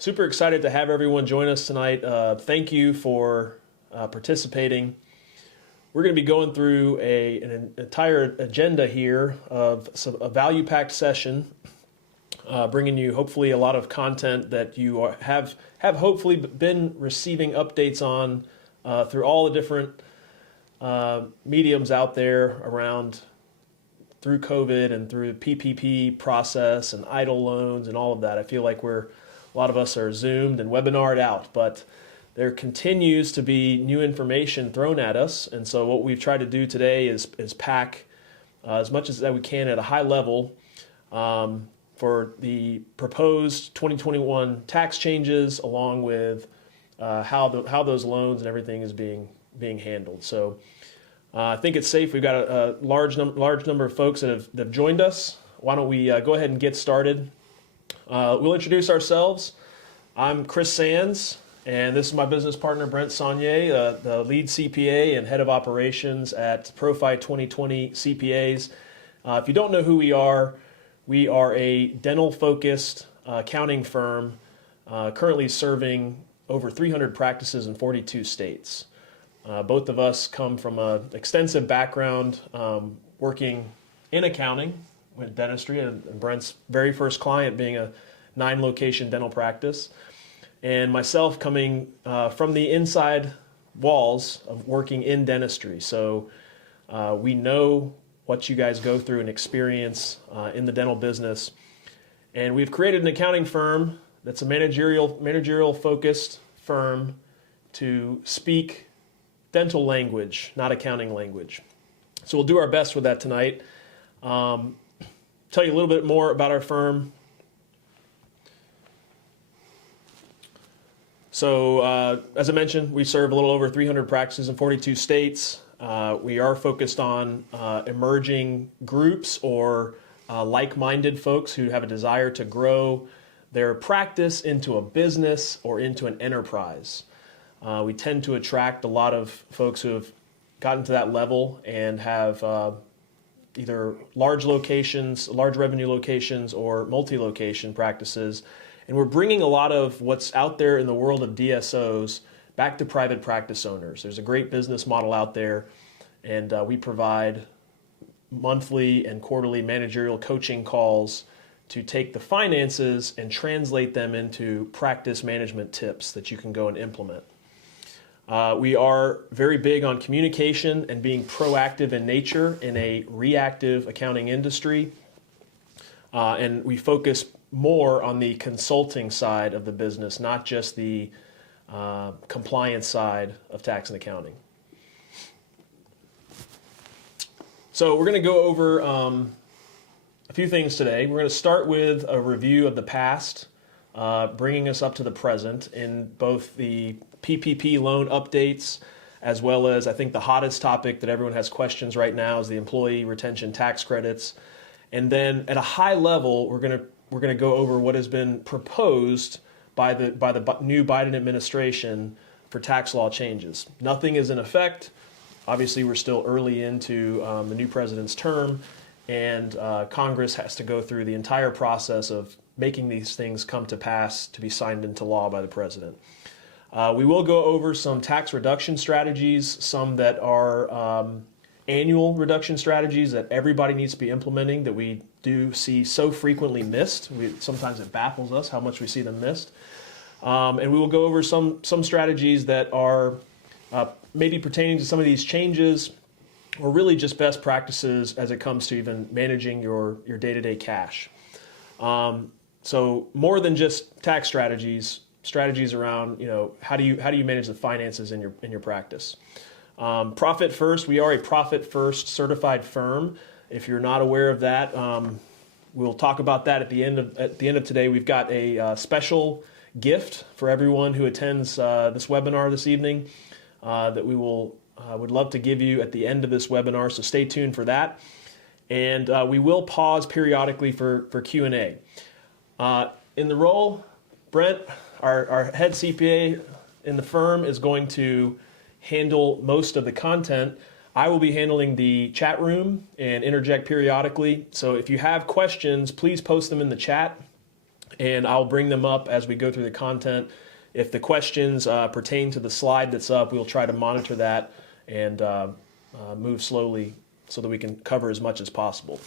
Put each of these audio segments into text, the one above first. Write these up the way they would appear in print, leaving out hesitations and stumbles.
Super excited to have everyone join us tonight. Thank you for participating. We're going to be going through an entire agenda here of a value-packed session, bringing you hopefully a lot of content that you have hopefully been receiving updates on through all the different mediums out there around through COVID and through the PPP process and EIDL loans and all of that. I feel like a lot of us are Zoomed and webinared out, but there continues to be new information thrown at us. And so what we've tried to do today is pack as much as that we can at a high level for the proposed 2021 tax changes, along with how those loans and everything is being handled. So I think it's safe. We've got a large number of folks that have joined us. Why don't we go ahead and get started? We'll introduce ourselves. I'm Chris Sands, and this is my business partner, Brent Saunier, the lead CPA and head of operations at Profi 2020 CPAs. If you don't know who we are a dental-focused accounting firm currently serving over 300 practices in 42 states. Both of us come from an extensive background working in accounting with dentistry, and Brent's very first client being a 9-location dental practice, and myself coming from the inside walls of working in dentistry. So we know what you guys go through and experience in the dental business, and we've created an accounting firm that's a managerial focused firm to speak dental language, not accounting language. So we'll do our best with that tonight. Tell you a little bit more about our firm. So as I mentioned, we serve a little over 300 practices in 42 states. We are focused on emerging groups or like-minded folks who have a desire to grow their practice into a business or into an enterprise. We tend to attract a lot of folks who have gotten to that level and have either large locations, large revenue locations, or multi-location practices. And we're bringing a lot of what's out there in the world of DSOs back to private practice owners. There's a great business model out there, and we provide monthly and quarterly managerial coaching calls to take the finances and translate them into practice management tips that you can go and implement. We are very big on communication and being proactive in nature in a reactive accounting industry. And we focus more on the consulting side of the business, not just the compliance side of tax and accounting. So we're going to go over a few things today. We're going to start with a review of the past, bringing us up to the present in both the PPP loan updates, as well as I think the hottest topic that everyone has questions right now is the employee retention tax credits. And then at a high level, we're going to go over what has been proposed by the new Biden administration for tax law changes. Nothing is in effect. Obviously, we're still early into the new president's term, and Congress has to go through the entire process of making these things come to pass to be signed into law by the president. We will go over some tax reduction strategies, some that are annual reduction strategies that everybody needs to be implementing that we do see so frequently missed. Sometimes it baffles us how much we see them missed. And we will go over some strategies that are maybe pertaining to some of these changes, or really just best practices as it comes to even managing your day-to-day cash. So more than just tax strategies around, how do you manage the finances in your practice. Profit first. We are a profit first certified firm. If you're not aware of that, we'll talk about that at the end of today. We've got a special gift for everyone who attends this webinar this evening that we would love to give you at the end of this webinar. So stay tuned for that. And we will pause periodically for Q&A. In the role, Brent, our head CPA in the firm, is going to handle most of the content. I will be handling the chat room and interject periodically. So if you have questions, please post them in the chat. and I'll bring them up as we go through the content. If the questions pertain to the slide that's up, we'll try to monitor that and move slowly so that we can cover as much as possible.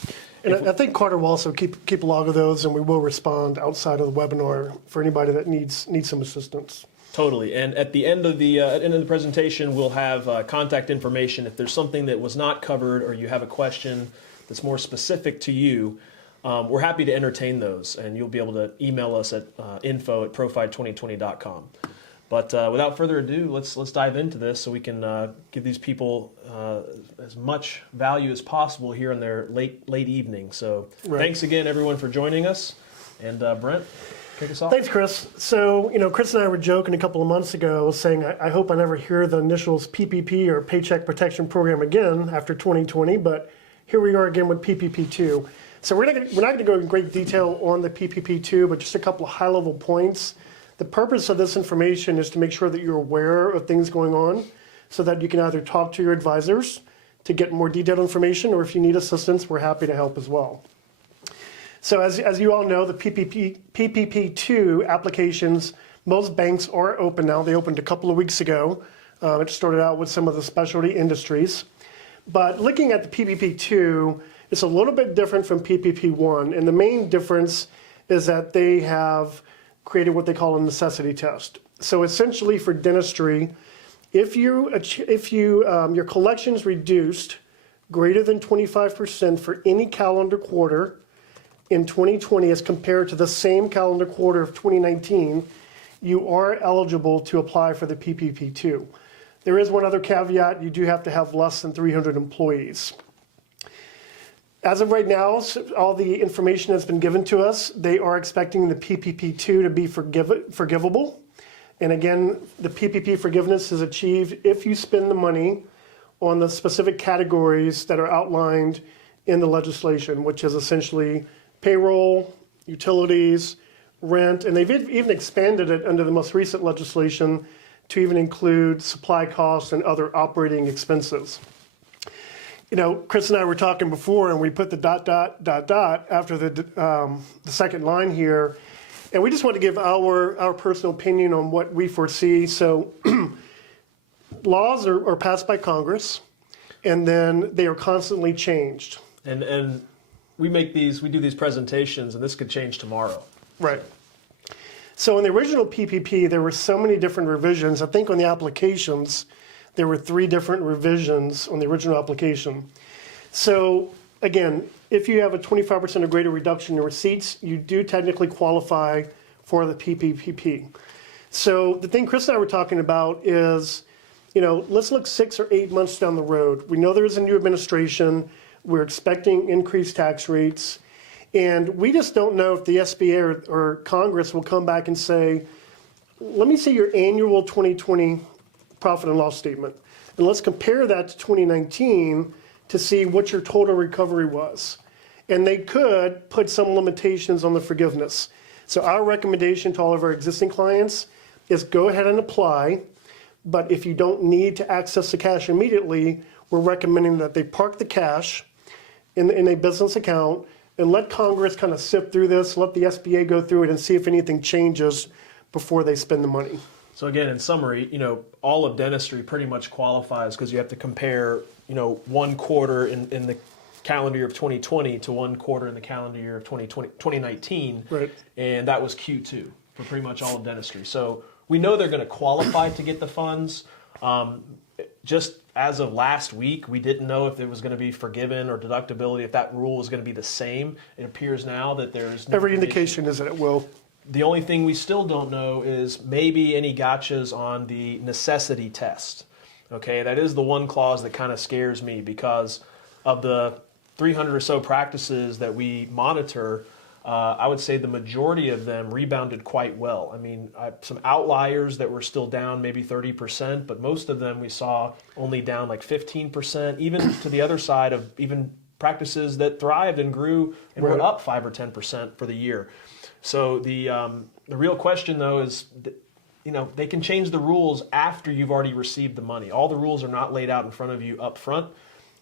And I think Carter will also keep a log of those, and we will respond outside of the webinar for anybody that needs some assistance. Totally. And at the end of the presentation, we'll have contact information. If there's something that was not covered or you have a question that's more specific to you, we're happy to entertain those, and you'll be able to email us at info@profide2020.com. But without further ado, let's dive into this so we can give these people as much value as possible here in their late evening. So Thanks again, everyone, for joining us. And Brent, kick us off. Thanks, Chris. So, Chris and I were joking a couple of months ago, saying I hope I never hear the initials PPP or Paycheck Protection Program again after 2020, but here we are again with PPP2. So we're not going to go in great detail on the PPP2, but just a couple of high-level points. The purpose of this information is to make sure that you're aware of things going on so that you can either talk to your advisors to get more detailed information, or if you need assistance, we're happy to help as well. So as you all know, the PPP2 applications, most banks are open now. They opened a couple of weeks ago. It started out with some of the specialty industries. But looking at the PPP2, it's a little bit different from PPP1. And the main difference is that they have created what they call a necessity test. So essentially for dentistry, if your collections reduced greater than 25% for any calendar quarter in 2020 as compared to the same calendar quarter of 2019, you are eligible to apply for the PPP2. There is one other caveat: you do have to have less than 300 employees. As of right now, all the information that's been given to us, they are expecting the PPP2 to be forgivable. And again, the PPP forgiveness is achieved if you spend the money on the specific categories that are outlined in the legislation, which is essentially payroll, utilities, rent, and they've even expanded it under the most recent legislation to even include supply costs and other operating expenses. Chris and I were talking before, and we put the ... after the second line here, and we just want to give our personal opinion on what we foresee. So laws are passed by Congress, and then they are constantly changed. And we do these presentations, and this could change tomorrow. Right. So in the original PPP, there were so many different revisions. I think on the applications, there were 3 different revisions on the original application. So again, if you have a 25% or greater reduction in receipts, you do technically qualify for the PPP. So the thing Chris and I were talking about is, let's look 6 or 8 months down the road. We know there's a new administration. We're expecting increased tax rates. And we just don't know if the SBA or Congress will come back and say, let me see your annual 2020 profit and loss statement, and let's compare that to 2019 to see what your total recovery was. And they could put some limitations on the forgiveness. So our recommendation to all of our existing clients is go ahead and apply, but if you don't need to access the cash immediately, we're recommending that they park the cash in a business account and let Congress kind of sift through this, let the SBA go through it and see if anything changes before they spend the money. So again, in summary, all of dentistry pretty much qualifies because you have to compare, one quarter in the calendar year of 2020 to one quarter in the calendar year of 2019. Right. And that was Q2 for pretty much all of dentistry. So we know they're going to qualify to get the funds. Just as of last week, we didn't know if it was going to be forgiven or deductibility, if that rule was going to be the same. It appears now that there's no every indication is that it will. The only thing we still don't know is maybe any gotchas on the necessity test. Okay, that is the one clause that kind of scares me because of the 300 or so practices that we monitor. I would say the majority of them rebounded quite well. I mean, some outliers that were still down maybe 30%, but most of them we saw only down like 15%, even to the other side of even practices that thrived and grew and were up 5 or 10% for the year. So the real question, though, is, they can change the rules after you've already received the money. All the rules are not laid out in front of you up front.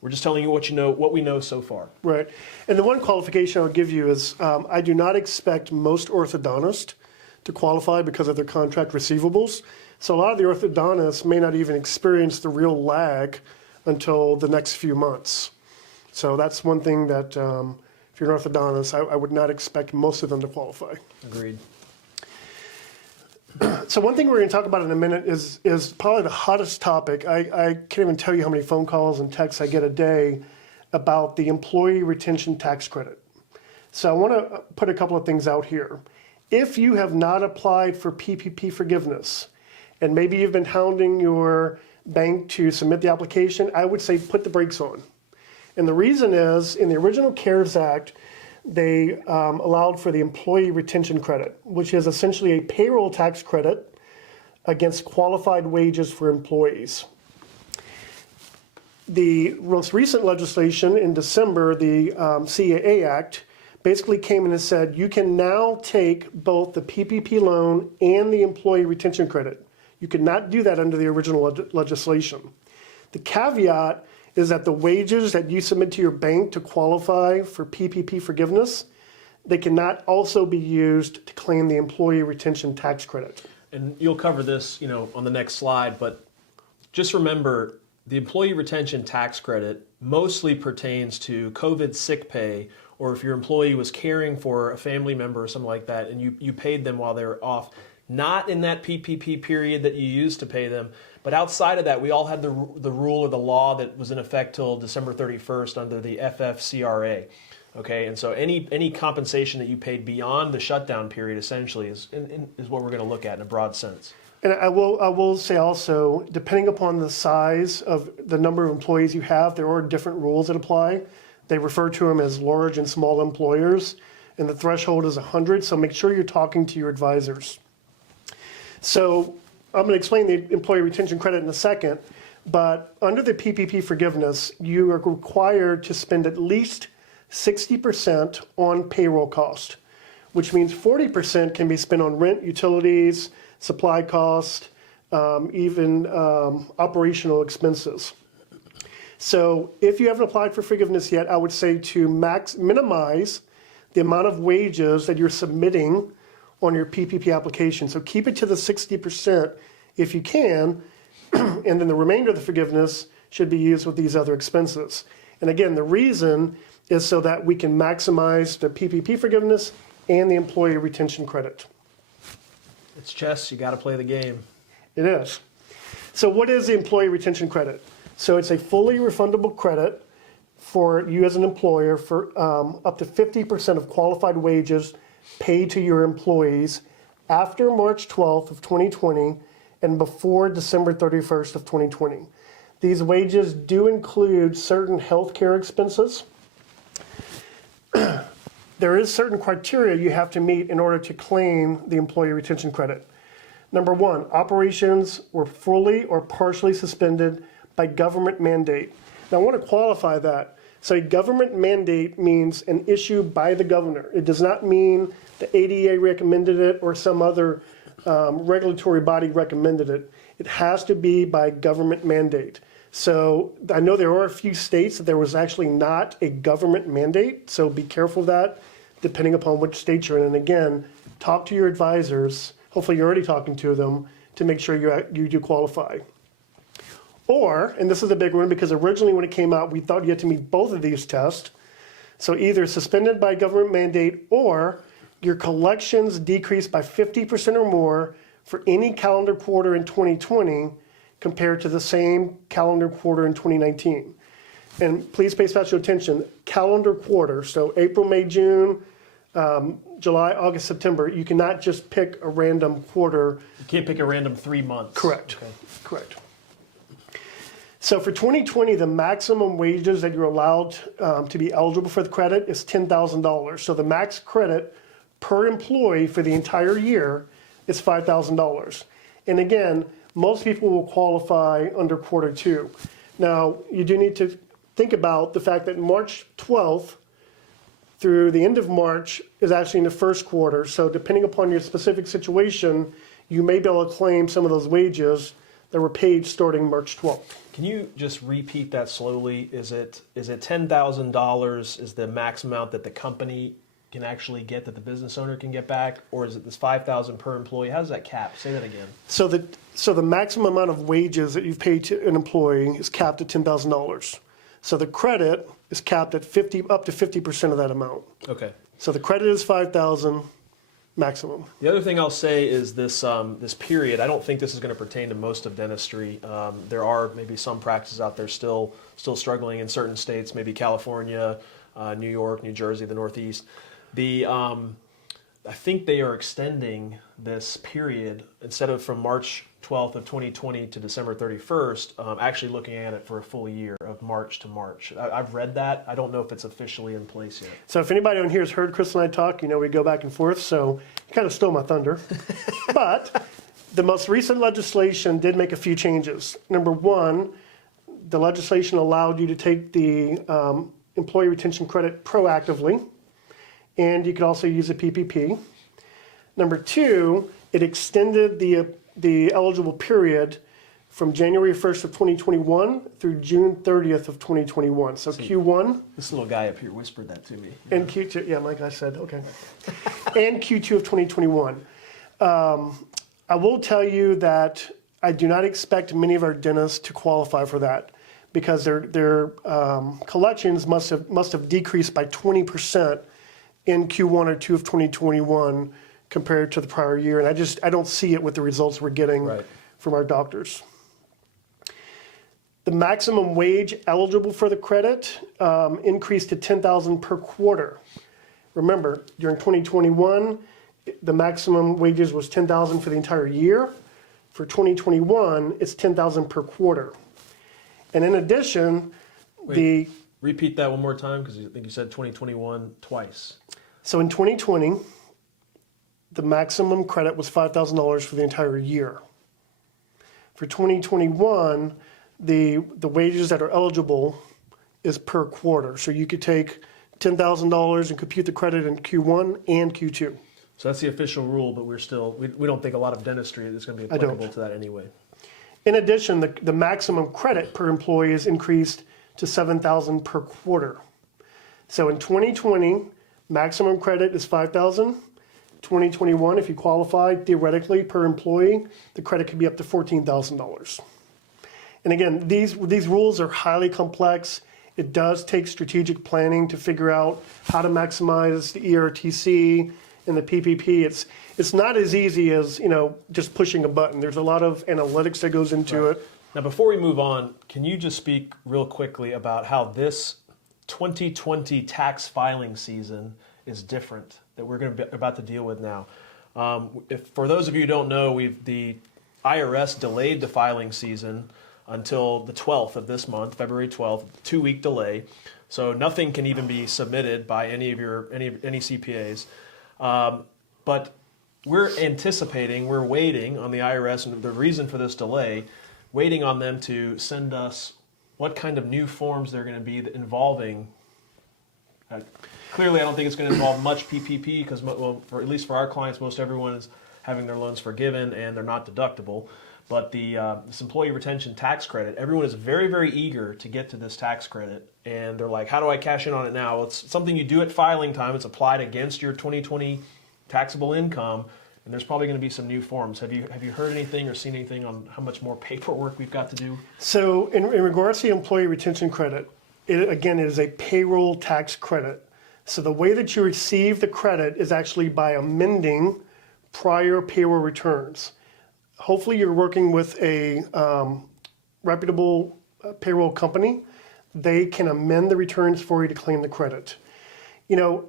We're just telling you what we know so far. Right. And the one qualification I'll give you is I do not expect most orthodontists to qualify because of their contract receivables. So a lot of the orthodontists may not even experience the real lag until the next few months. So that's one thing that if you're an orthodontist, I would not expect most of them to qualify. Agreed. So one thing we're going to talk about in a minute is probably the hottest topic. I can't even tell you how many phone calls and texts I get a day about the employee retention tax credit. So I want to put a couple of things out here. If you have not applied for PPP forgiveness, and maybe you've been hounding your bank to submit the application, I would say put the brakes on. And the reason is, in the original CARES Act, they allowed for the employee retention credit, which is essentially a payroll tax credit against qualified wages for employees. The most recent legislation in December, the CAA Act, basically came in and said you can now take both the PPP loan and the employee retention credit. You could not do that under the original legislation. The caveat is that the wages that you submit to your bank to qualify for PPP forgiveness, they cannot also be used to claim the employee retention tax credit. And you'll cover this, on the next slide, but just remember the employee retention tax credit mostly pertains to COVID sick pay, or if your employee was caring for a family member or something like that, and you paid them while they were off, not in that PPP period that you used to pay them. But outside of that, we all had the rule or the law that was in effect till December 31st under the FFCRA. Okay, and so any compensation that you paid beyond the shutdown period essentially is what we're going to look at in a broad sense. And I will say also, depending upon the size of the number of employees you have, there are different rules that apply. They refer to them as large and small employers, and the threshold is 100, so make sure you're talking to your advisors. So I'm going to explain the employee retention credit in a second, but under the PPP forgiveness, you are required to spend at least 60% on payroll cost, which means 40% can be spent on rent, utilities, supply cost, even operational expenses. So if you haven't applied for forgiveness yet, I would say to minimize the amount of wages that you're submitting on your PPP application. So keep it to the 60% if you can, and then the remainder of the forgiveness should be used with these other expenses. And again, the reason is so that we can maximize the PPP forgiveness and the employee retention credit. It's chess, you got to play the game. It is. So what is the employee retention credit? So it's a fully refundable credit for you as an employer for up to 50% of qualified wages paid to your employees after March 12th of 2020 and before December 31st of 2020. These wages do include certain healthcare expenses. There is certain criteria you have to meet in order to claim the employee retention credit. Number one, operations were fully or partially suspended by government mandate. Now I want to qualify that. So a government mandate means an issue by the governor. It does not mean the ADA recommended it or some other regulatory body recommended it. It has to be by government mandate. So I know there are a few states that there was actually not a government mandate, so be careful of that depending upon which state you're in. And again, talk to your advisors. Hopefully you're already talking to them to make sure you do qualify. Or, and this is a big one because originally when it came out, we thought you had to meet both of these tests. So either suspended by government mandate or your collections decreased by 50% or more for any calendar quarter in 2020 compared to the same calendar quarter in 2019. And please pay special attention, calendar quarter, so April, May, June, July, August, September, you cannot just pick a random quarter. You can't pick a random 3 months. Correct, Okay. correct. So for 2020, the maximum wages that you're allowed to be eligible for the credit is $10,000. So the max credit per employee for the entire year is $5,000. And again, most people will qualify under quarter two. Now, you do need to think about the fact that March 12th through the end of March is actually in the first quarter. So depending upon your specific situation, you may be able to claim some of those wages that were paid starting March 12th. Can you just repeat that slowly? Is it $10,000 is the max amount that the company can actually get, that the business owner can get back, or is it this $5,000 per employee? How does that cap? Say that again. So the maximum amount of wages that you've paid to an employee is capped at $10,000. So the credit is capped at up to 50% of that amount. Okay. So the credit is $5,000 maximum. The other thing I'll say is this this period. I don't think this is going to pertain to most of dentistry. There are maybe some practices out there still struggling in certain states, maybe California, New York, New Jersey, the Northeast. I think they are extending this period instead of from March 12th of 2020 to December 31st, actually looking at it for a full year of March to March. I've read that. I don't know if it's officially in place yet. So if anybody on here has heard Chris and I talk, we go back and forth, so he kind of stole my thunder. But the most recent legislation did make a few changes. Number one, the legislation allowed you to take the employee retention credit proactively, and you could also use a PPP. Number two, it extended the eligible period from January 1st of 2021 through June 30th of 2021. So Q1. This little guy up here whispered that to me. And Q2, yeah, like I said, okay. And Q2 of 2021. I will tell you that I do not expect many of our dentists to qualify for that because their collections must have decreased by 20% in Q1 or 2 of 2021 compared to the prior year. And I don't see it with the results we're getting from our doctors. The maximum wage eligible for the credit increased to $10,000 per quarter. Remember, during 2021, the maximum wages was $10,000 for the entire year. For 2021, it's $10,000 per quarter. And in addition, Repeat that one more time, because I think you said 2021 twice. So in 2020, the maximum credit was $5,000 for the entire year. For 2021, the wages that are eligible is per quarter. So you could take $10,000 and compute the credit in Q1 and Q2. So that's the official rule, but we don't think a lot of dentistry is going to be applicable to that anyway. In addition, the maximum credit per employee is increased to $7,000 per quarter. So in 2020, maximum credit is $5,000. 2021, if you qualify, theoretically, per employee, the credit could be up to $14,000. And again, these rules are highly complex. It does take strategic planning to figure out how to maximize the ERTC and the PPP. It's not as easy as just pushing a button. There's a lot of analytics that goes into it. Now, before we move on, can you just speak real quickly about how this 2020 tax filing season is different that we're about to deal with now? For those of you who don't know, the IRS delayed the filing season until the 12th of this month, February 12th, 2-week delay. So nothing can even be submitted by any CPAs. But we're waiting on the IRS, and the reason for this delay, waiting on them to send us what kind of new forms they're going to be involving. Clearly, I don't think it's going to involve much PPP because, at least for our clients, most everyone is having their loans forgiven and they're not deductible. But this employee retention tax credit, everyone is very, very eager to get to this tax credit. And they're like, how do I cash in on it now? Well, it's something you do at filing time. It's applied against your 2020 taxable income. And there's probably going to be some new forms. Have you heard anything or seen anything on how much more paperwork we've got to do? So in regards to the employee retention credit, it is a payroll tax credit. So the way that you receive the credit is actually by amending prior payroll returns. Hopefully you're working with a reputable payroll company. They can amend the returns for you to claim the credit. A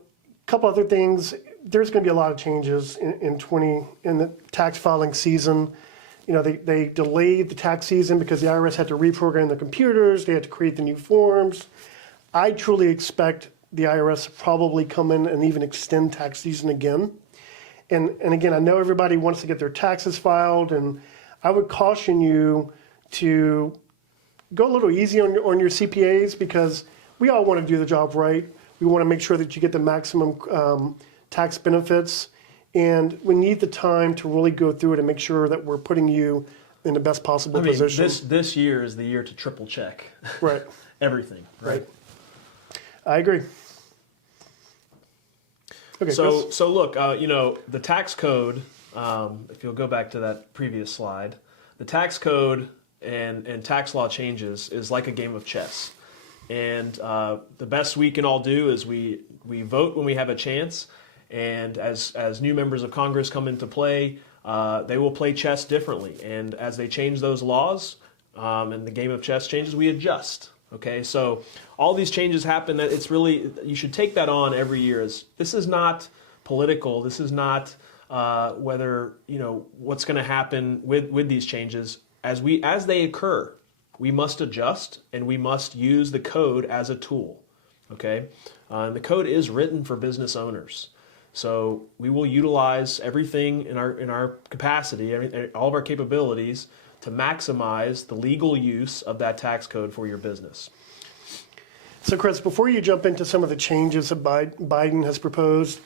couple other things. There's going to be a lot of changes in the tax filing season. They delayed the tax season because the IRS had to reprogram the computers. They had to create the new forms. I truly expect the IRS to probably come in and even extend tax season again. And again, I know everybody wants to get their taxes filed, and I would caution you to go a little easy on your CPAs because we all want to do the job right. We want to make sure that you get the maximum tax benefits, and we need the time to really go through it and make sure that we're putting you in the best possible I mean, position. this year is the year to triple check Right. everything, right? I agree. Okay, Chris. So look, the tax code. If you'll go back to that previous slide, the tax code and tax law changes is like a game of chess. And the best we can all do is we vote when we have a chance. And as new members of Congress come into play, they will play chess differently. And as they change those laws and the game of chess changes, we adjust. Okay, so all these changes happen. That it's really, you should take that on every year. This is not political. This is not whether what's going to happen with these changes. As they occur, we must adjust and we must use the code as a tool. Okay, and the code is written for business owners. So we will utilize everything in our capacity, all of our capabilities, to maximize the legal use of that tax code for your business. So, Chris, before you jump into some of the changes that Biden has proposed,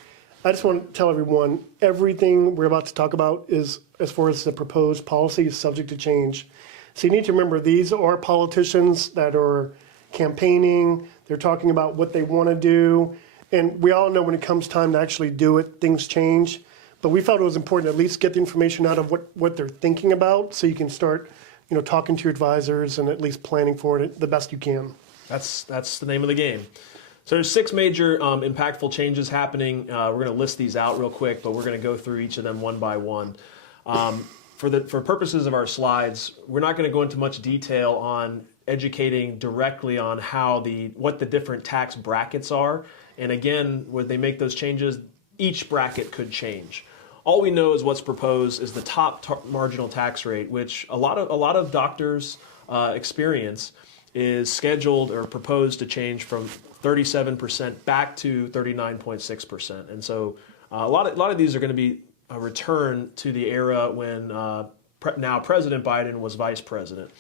I just want to tell everyone everything we're about to talk about is, as far as the proposed policy, is subject to change. So you need to remember these are politicians that are campaigning. They're talking about what they want to do. And we all know when it comes time to actually do it, things change. But we felt it was important to at least get the information out of what they're thinking about, so you can start, talking to your advisors and at least planning for it the best you can. That's the name of the game. So there's 6 major impactful changes happening. We're going to list these out real quick, but we're going to go through each of them one by one. For purposes of our slides, we're not going to go into much detail on educating directly on what the different tax brackets are. And again, when they make those changes, each bracket could change. All we know is what's proposed is the top marginal tax rate, which a lot of doctors experience is scheduled or proposed to change from 37% back to 39.6%. And so a lot of these are going to be a return to the era when now President Biden was vice president.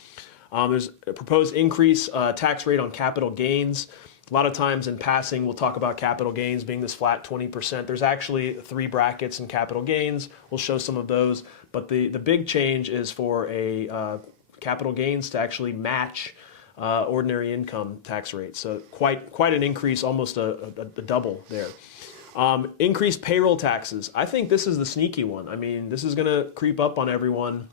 There's a proposed increase tax rate on capital gains. A lot of times in passing, we'll talk about capital gains being this flat 20%. There's actually 3 brackets in capital gains. We'll show some of those. But the big change is for a capital gains to actually match ordinary income tax rate. So quite an increase, almost a double there. Increased payroll taxes. I think this is the sneaky one. I mean, this is going to creep up on everyone.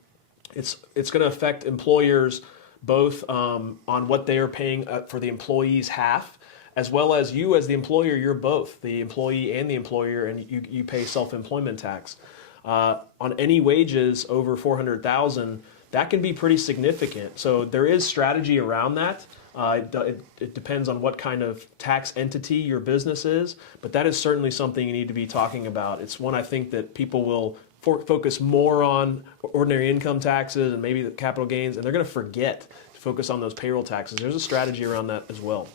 It's going to affect employers both on what they are paying for the employee's half, as well as you as the employer. You're both the employee and the employer, and you pay self-employment tax. On any wages over $400,000, that can be pretty significant. So there is strategy around that. It depends on what kind of tax entity your business is, but that is certainly something you need to be talking about. It's one I think that people will focus more on ordinary income taxes and maybe the capital gains, and they're going to forget to focus on those payroll taxes. There's a strategy around that as well.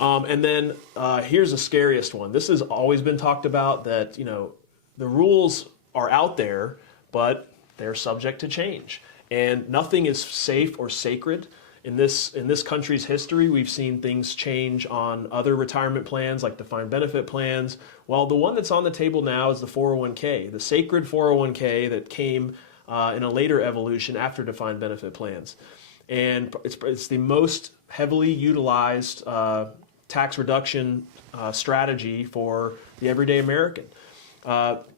And then here's the scariest one. This has always been talked about, that the rules are out there, but they're subject to change. And nothing is safe or sacred. In this country's history, we've seen things change on other retirement plans like defined benefit plans. Well, the one that's on the table now is the 401k, the sacred 401k that came in a later evolution after defined benefit plans. And it's the most heavily utilized tax reduction strategy for the everyday American.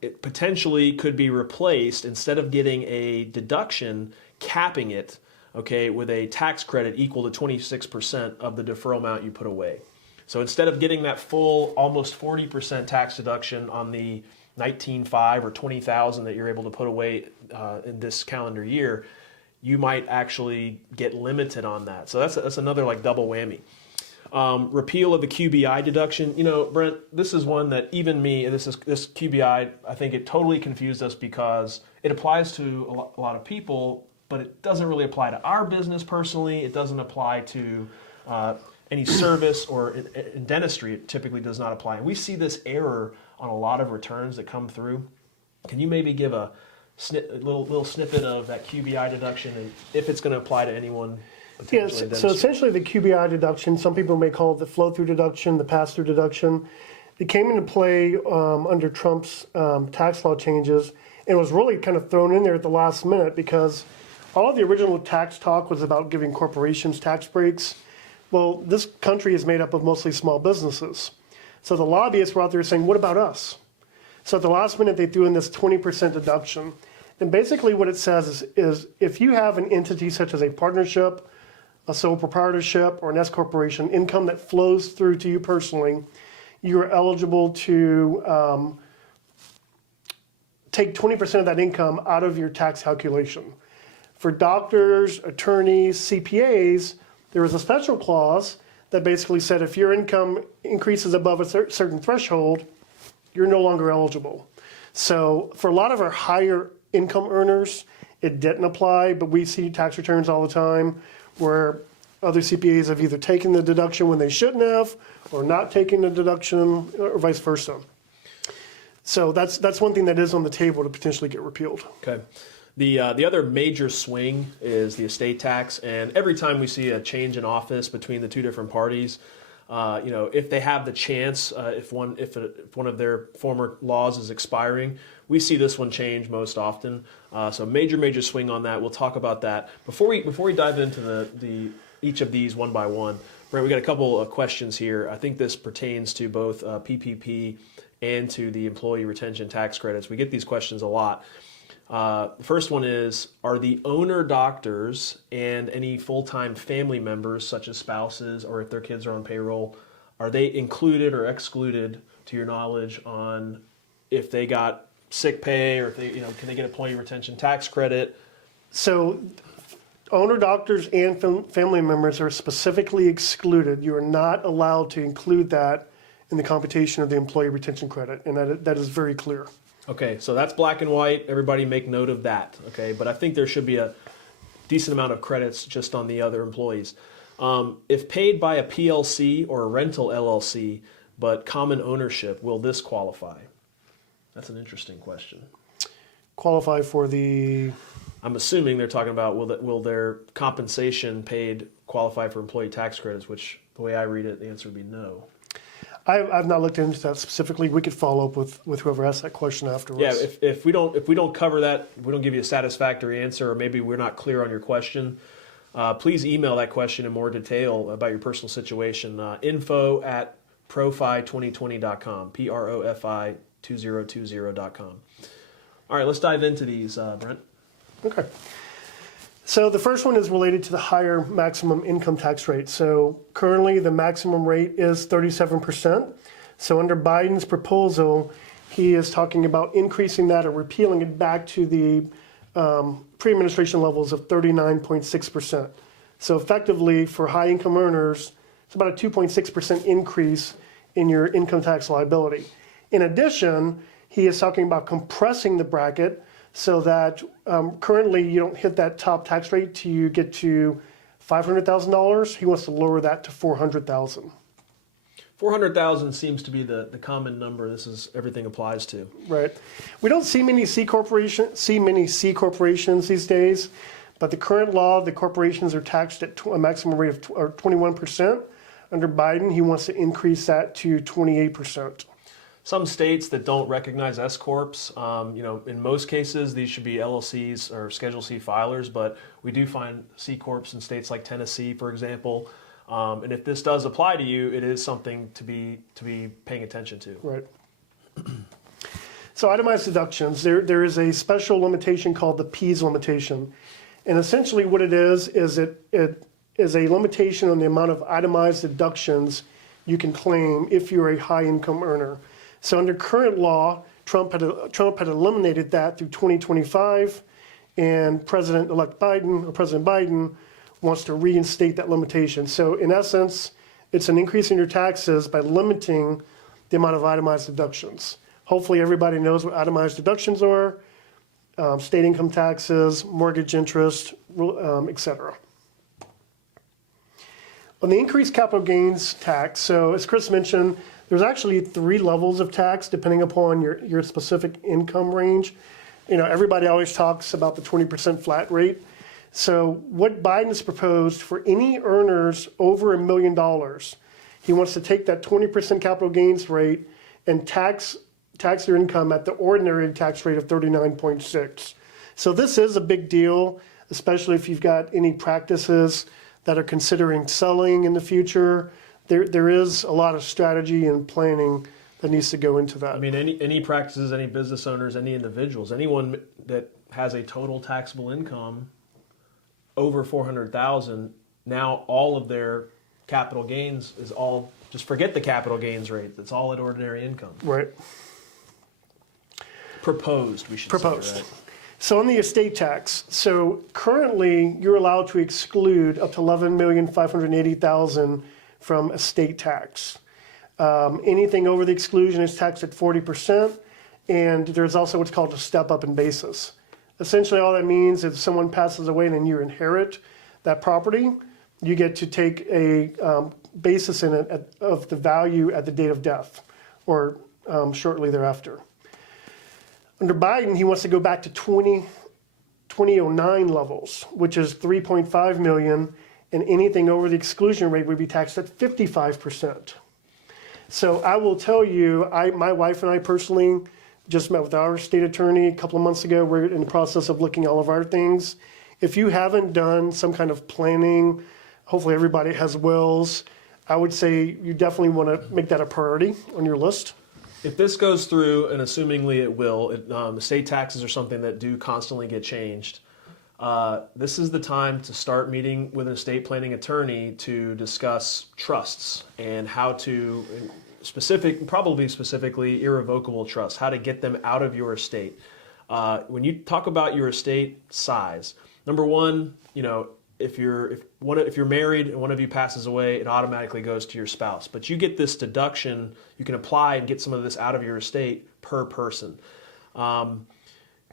It potentially could be replaced, instead of getting a deduction, capping it, with a tax credit equal to 26% of the deferral amount you put away. So instead of getting that full almost 40% tax deduction on the $19,500 or $20,000 that you're able to put away in this calendar year, you might actually get limited on that. So that's another double whammy. Repeal of the QBI deduction. Brent, this is one that even me, this QBI, I think it totally confused us because it applies to a lot of people, but it doesn't really apply to our business personally. It doesn't apply to any service, or in dentistry, it typically does not apply. And we see this error on a lot of returns that come through. Can you maybe give a little snippet of that QBI deduction and if it's going to apply to anyone? Yes, so essentially the QBI deduction, some people may call it the flow-through deduction, the pass-through deduction. It came into play under Trump's tax law changes, And it was really kind of thrown in there at the last minute because all of the original tax talk was about giving corporations tax breaks. Well, this country is made up of mostly small businesses. So the lobbyists were out there saying, what about us? So at the last minute, they threw in this 20% deduction. And basically what it says is if you have an entity such as a partnership, a sole proprietorship, or an S corporation, income that flows through to you personally, you are eligible to take 20% of that income out of your tax calculation. For doctors, attorneys, CPAs, there was a special clause that basically said if your income increases above a certain threshold, you're no longer eligible. So for a lot of our higher income earners, it didn't apply, but we see tax returns all the time where other CPAs have either taken the deduction when they shouldn't have or not taken the deduction or vice versa. So that's one thing that is on the table to potentially get repealed. Okay. The other major swing is the estate tax, and every time we see a change in office between the two different parties, if they have the chance, if one of their former laws is expiring, we see this one change most often. So major swing on that. We'll talk about that before we dive into the each of these one by one. Brent, we got a couple of questions here. I think this pertains to both PPP and to the employee retention tax credits. We get these questions a lot. The first one is, are the owner doctors and any full-time family members, such as spouses or if their kids are on payroll, are they included or excluded, to your knowledge, on if they got sick pay or if they, can they get employee retention tax credit? So owner doctors and family members are specifically excluded. You are not allowed to include that in the computation of the employee retention credit, and that is very clear. Okay, so that's black and white. Everybody make note of that, okay? But I think there should be a decent amount of credits just on the other employees. If paid by a PLC or a rental LLC, but common ownership, will this qualify? That's an interesting question. Qualify for the... I'm assuming they're talking about will their compensation paid qualify for employee tax credits, which the way I read it, the answer would be no. I've not looked into that specifically. We could follow up with whoever asked that question afterwards. Yeah, if we don't cover that, we don't give you a satisfactory answer, or maybe we're not clear on your question, please email that question in more detail about your personal situation. info@profi2020.com, profi2020.com. All right, let's dive into these, Brent. Okay. So the first one is related to the higher maximum income tax rate. So currently the maximum rate is 37%. So under Biden's proposal, he is talking about increasing that or repealing it back to the pre-administration levels of 39.6%. So effectively for high income earners, it's about a 2.6% increase in your income tax liability. In addition, he is talking about compressing the bracket so that currently you don't hit that top tax rate till you get to $500,000. He wants to lower that to $400,000. 400,000 seems to be the common number. This is everything applies to. Right. We don't see many C corporations these days, but the current law, the corporations are taxed at a maximum rate of 21%. Under Biden, he wants to increase that to 28%. Some states that don't recognize S corps, in most cases these should be LLCs or Schedule C filers, but we do find C corps in states like Tennessee, for example. And if this does apply to you, it is something to be paying attention to. Right. So itemized deductions, there is a special limitation called the PAs limitation, and essentially what it is it is a limitation on the amount of itemized deductions you can claim if you're a high income earner. So under current law, Trump had eliminated that through 2025, and President Biden wants to reinstate that limitation. So in essence, it's an increase in your taxes by limiting the amount of itemized deductions. Hopefully everybody knows what itemized deductions are, state income taxes, mortgage interest, etc. On the increased capital gains tax, so as Chris mentioned, there's actually 3 levels of tax depending upon your specific income range. Everybody always talks about the 20% flat rate. So what Biden's proposed for any earners over $1 million, he wants to take that 20% capital gains rate and tax tax their income at the ordinary tax rate of 39.6. So this is a big deal, especially if you've got any practices that are considering selling in the future. There is a lot of strategy and planning that needs to go into that. I mean, any practices, any business owners, any individuals, anyone that has a total taxable income over 400,000, now all of their capital gains is all, just forget the capital gains rate. It's all at ordinary income. Right. Proposed, we should Proposed. say, right? So on the estate tax, so currently you're allowed to exclude up to $11,580,000 from estate tax. Anything over the exclusion is taxed at 40%, and there's also what's called a step up in basis. Essentially all that means is if someone passes away and then you inherit that property, you get to take a basis in it of the value at the date of death or shortly thereafter. Under Biden, he wants to go back to 2009 levels, which is 3.5 million, and anything over the exclusion rate would be taxed at 55%. So I will tell you, my wife and I personally just met with our state attorney a couple of months ago. We're in the process of looking at all of our things. If you haven't done some kind of planning, hopefully everybody has wills, I would say you definitely want to make that a priority on your list. If this goes through, and assumingly it will, estate taxes are something that do constantly get changed. This is the time to start meeting with an estate planning attorney to discuss trusts and how to, probably specifically irrevocable trusts, how to get them out of your estate. When you talk about your estate size, number one, if you're married and one of you passes away, it automatically goes to your spouse. But you get this deduction, you can apply and get some of this out of your estate per person.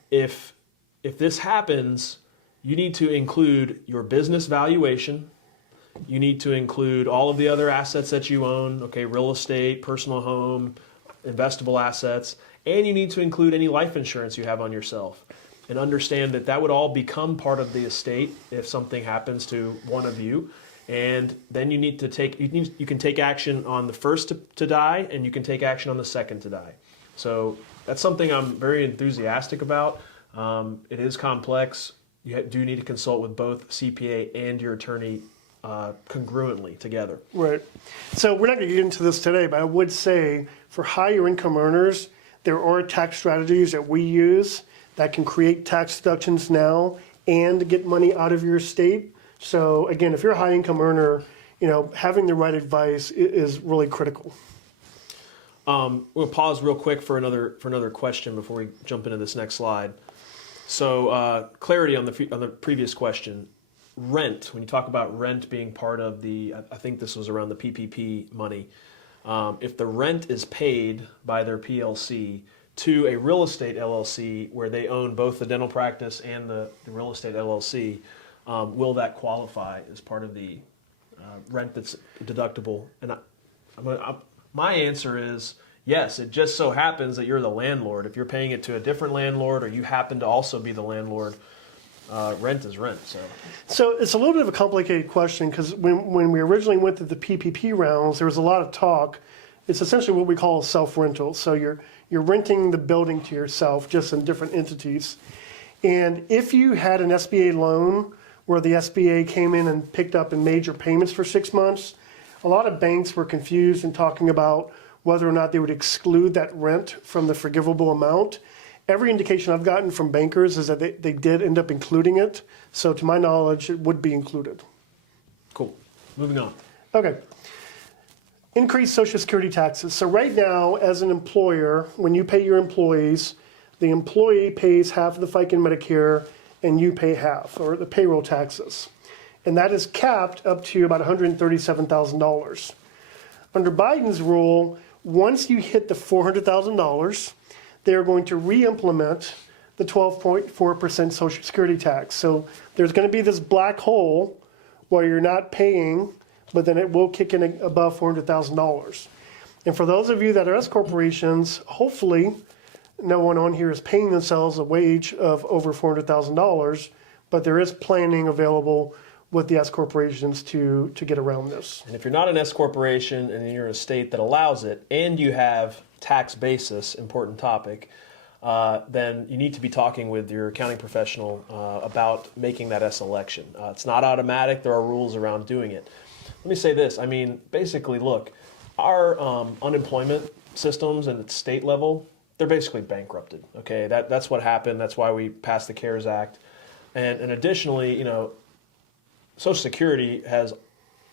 If this happens, you need to include your business valuation. You need to include all of the other assets that you own, okay, real estate, personal home, investable assets, and you need to include any life insurance you have on yourself. And understand that that would all become part of the estate if something happens to one of you. And then you need to you can take action on the first to die, and you can take action on the second to die. So that's something I'm very enthusiastic about. It is complex. You do need to consult with both CPA and your attorney congruently together. Right. So we're not going to get into this today, but I would say for higher income earners, there are tax strategies that we use that can create tax deductions now and get money out of your estate. So again, if you're a high income earner, having the right advice is really critical. We'll pause real quick for another question before we jump into this next slide. So clarity on the previous question. Rent, when you talk about rent being part of I think this was around the PPP money. If the rent is paid by their PLC to a real estate LLC where they own both the dental practice and the real estate LLC, will that qualify as part of the rent that's deductible? And my answer is yes. It just so happens that you're the landlord. If you're paying it to a different landlord or you happen to also be the landlord, rent is rent. So it's a little bit of a complicated question because when we originally went through the PPP rounds, there was a lot of talk. It's essentially what we call a self-rental. So you're renting the building to yourself, just in different entities. And if you had an SBA loan where the SBA came in and picked up and made your payments for 6 months, a lot of banks were confused in talking about whether or not they would exclude that rent from the forgivable amount. Every indication I've gotten from bankers is that they did end up including it. So to my knowledge, it would be included. Cool. Moving on. Okay. Increased Social Security taxes. So right now, as an employer, when you pay your employees, the employee pays half of the FICA and Medicare, and you pay half, or the payroll taxes. And that is capped up to about $137,000. Under Biden's rule, once you hit the $400,000, they're going to re-implement the 12.4% Social Security tax. So there's going to be this black hole where you're not paying, but then it will kick in above $400,000. And for those of you that are S corporations, hopefully no one on here is paying themselves a wage of over $400,000, but there is planning available with the S corporations to get around this. And if you're not an S corporation and you're in a state that allows it, and you have tax basis, important topic, then you need to be talking with your accounting professional about making that S election. It's not automatic. There are rules around doing it. Let me say this. I mean, basically, look, our unemployment systems and at state level, they're basically bankrupted. Okay, that's what happened. That's why we passed the CARES Act. And additionally, you know, Social Security has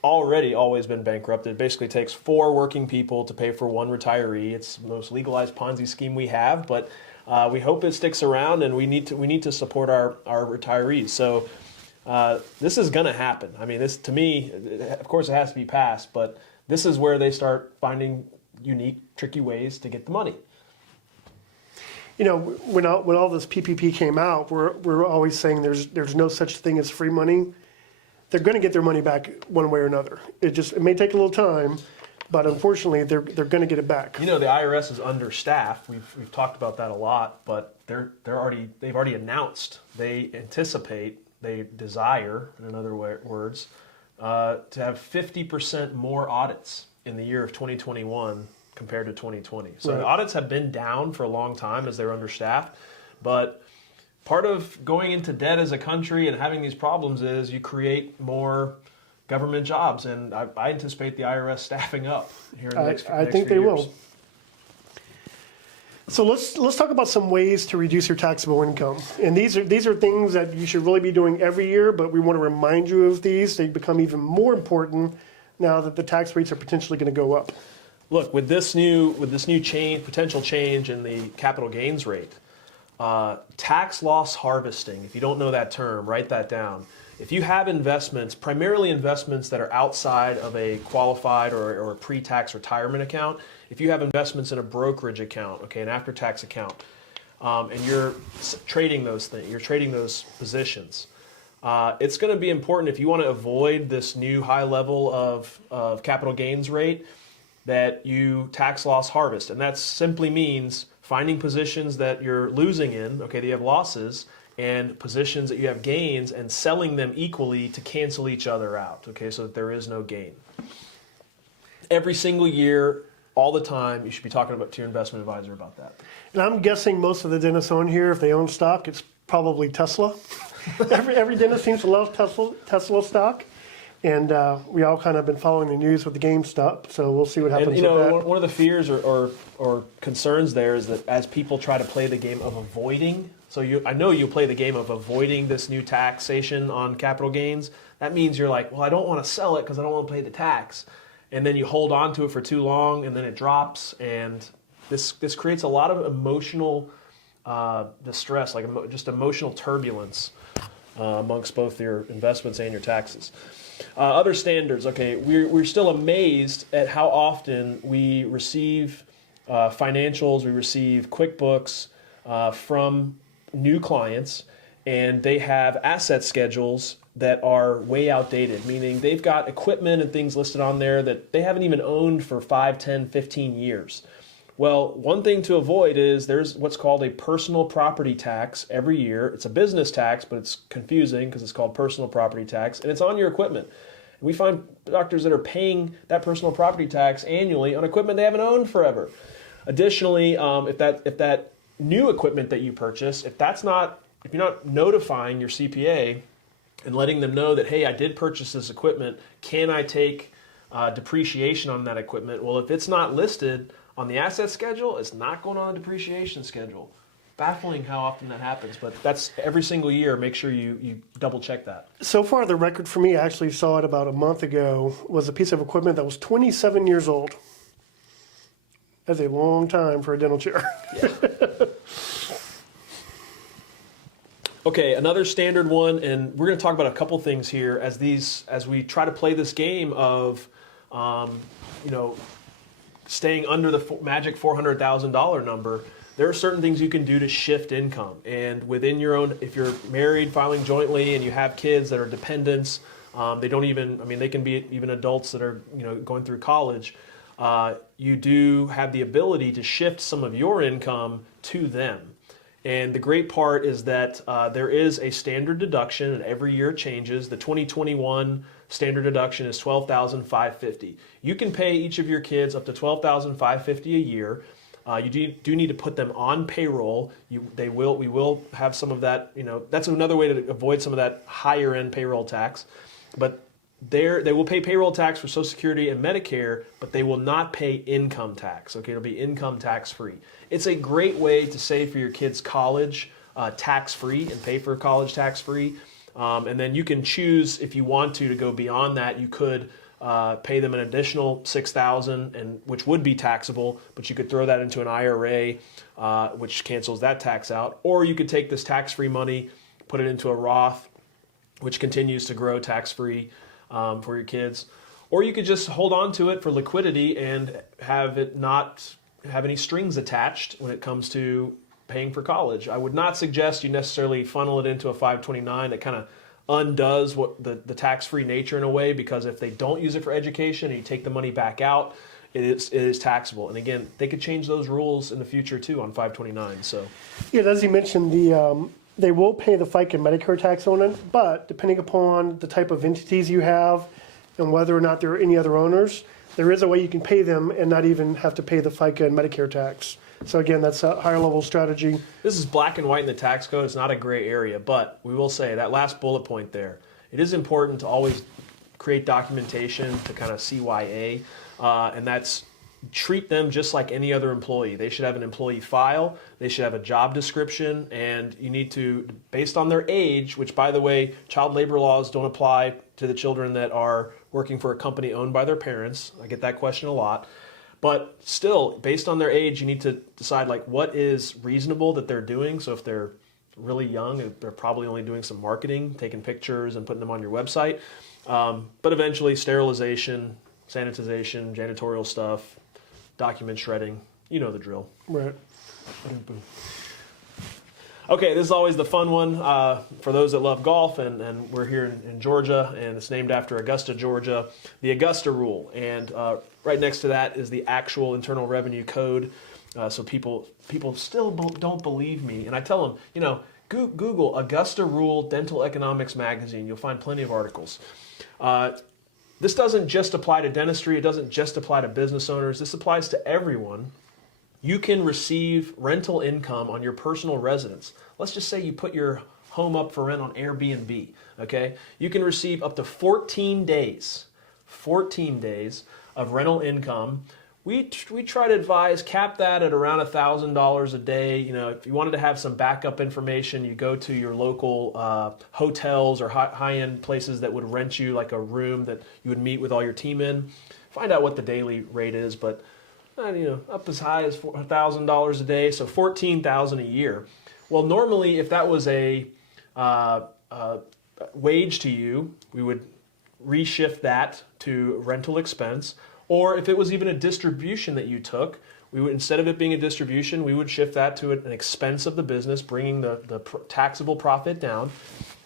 already always been bankrupted. It basically takes 4 working people to pay for 1 retiree. It's the most legalized Ponzi scheme we have, but we hope it sticks around, and we need to support our retirees. So this is going to happen. I mean, this, to me, of course, it has to be passed, but this is where they start finding unique, tricky ways to get the money. You know, when all this PPP came out, we're always saying there's no such thing as free money. They're going to get their money back one way or another. It may take a little time, but unfortunately, they're going to get it back. You know, the IRS is understaffed. We've talked about that a lot, but they've already announced they anticipate, they desire, in other words, to have 50% more audits in the year of 2021 compared to 2020. So Right. The audits have been down for a long time as they're understaffed, but part of going into debt as a country and having these problems is you create more government jobs, and I anticipate the IRS staffing up here in the next few years. I think they will. So let's talk about some ways to reduce your taxable income. And these are things that you should really be doing every year, but we want to remind you of these. They become even more important now that the tax rates are potentially going to go up. Look, with this new potential change in the capital gains rate, tax loss harvesting, if you don't know that term, write that down. If you have investments, primarily investments that are outside of a qualified or a pre-tax retirement account, if you have investments in a brokerage account, okay, an after-tax account, and you're trading those things, you're trading those positions, it's going to be important if you want to avoid this new high level of capital gains rate that you tax loss harvest. And that simply means finding positions that you're losing in, okay, that you have losses, and positions that you have gains, and selling them equally to cancel each other out, okay, so that there is no gain. Every single year, all the time, you should be talking to your investment advisor about that. And I'm guessing most of the dentists on here, if they own stock, it's probably Tesla. every dentist seems to love Tesla stock. And we all kind of been following the news with the GameStop, so we'll see what happens And you with know, that. one of the fears or concerns there is that as people try to play the game of avoiding, so I know you play the game of avoiding this new taxation on capital gains. That means you're like, well, I don't want to sell it because I don't want to pay the tax, and then you hold on to it for too long, and then it drops, and this creates a lot of emotional distress, like just emotional turbulence amongst both your investments and your taxes. Other standards, okay, we're still amazed at how often we receive financials, we receive QuickBooks from new clients, and they have asset schedules that are way outdated, meaning they've got equipment and things listed on there that they haven't even owned for 5, 10, 15 years. Well, one thing to avoid is there's what's called a personal property tax every year. It's a business tax, but it's confusing because it's called personal property tax, and it's on your equipment. And we find doctors that are paying that personal property tax annually on equipment they haven't owned forever. Additionally, if that new equipment that you purchase, if you're not notifying your CPA and letting them know that, hey, I did purchase this equipment, can I take depreciation on that equipment? Well, if it's not listed on the asset schedule, it's not going on the depreciation schedule. Baffling how often that happens, but that's every single year. Make sure you double check that. So far, the record for me, I actually saw it about a month ago, was a piece of equipment that was 27 years old. That's a long time for a dental chair. Yeah. Okay, another standard one, and we're going to talk about a couple things here as we try to play this game of, staying under the magic $400,000 number. There are certain things you can do to shift income, and within your own, if you're married, filing jointly, and you have kids that are dependents, they can be even adults that are going through college. You do have the ability to shift some of your income to them. And the great part is that there is a standard deduction, and every year it changes. The 2021 standard deduction is $12,550. You can pay each of your kids up to $12,550 a year. do need to put them on payroll. We will have some of that. That's another way to avoid some of that higher end payroll tax. But they will pay payroll tax for Social Security and Medicare, but they will not pay income tax. Okay, it'll be income tax free. It's a great way to save for your kids' college tax free and pay for college tax free. And then you can choose if you want to go beyond that. You could pay them an additional $6,000, and which would be taxable, but you could throw that into an IRA, which cancels that tax out. Or you could take this tax-free money, put it into a Roth, which continues to grow tax-free for your kids. Or you could just hold on to it for liquidity and have it not have any strings attached when it comes to paying for college. I would not suggest you necessarily funnel it into a 529 that kind of undoes what the tax-free nature in a way, because if they don't use it for education and you take the money back out, it is taxable. And again, they could change those rules in the future too on 529. So yeah, as you mentioned, they will pay the FICA and Medicare tax on it, but depending upon the type of entities you have and whether or not there are any other owners, there is a way you can pay them and not even have to pay the FICA and Medicare tax. So again, that's a higher level strategy. This is black and white in the tax code. It's not a gray area, but we will say that last bullet point there, it is important to always create documentation to kind of CYA, and that's treat them just like any other employee. They should have an employee file, they should have a job description, and you need to, based on their age, which by the way, child labor laws don't apply to the children that are working for a company owned by their parents. I get that question a lot. But still, based on their age, you need to decide like what is reasonable that they're doing. So if they're really young, they're probably only doing some marketing, taking pictures and putting them on your website. But eventually sterilization, sanitization, janitorial stuff, document shredding, you know the drill. Right. Okay, this is always the fun one for those that love golf, and we're here in Georgia, and it's named after Augusta, Georgia, the Augusta rule. And right next to that is the actual Internal Revenue Code. So people still don't believe me, and I tell them, Google Augusta Rule Dental Economics Magazine. You'll find plenty of articles. This doesn't just apply to dentistry. It doesn't just apply to business owners. This applies to everyone. You can receive rental income on your personal residence. Let's just say you put your home up for rent on Airbnb, okay? You can receive up to 14 days of rental income. We try to advise, cap that at around $1,000 a day. If you wanted to have some backup information, you go to your local hotels or high-end places that would rent you like a room that you would meet with all your team in. Find out what the daily rate is, but up as high as $1,000 a day, so $14,000 a year. Well, normally, if that was a wage to you, we would reshift that to rental expense. Or if it was even a distribution that you took, we would, instead of it being a distribution, we would shift that to an expense of the business, bringing the taxable profit down.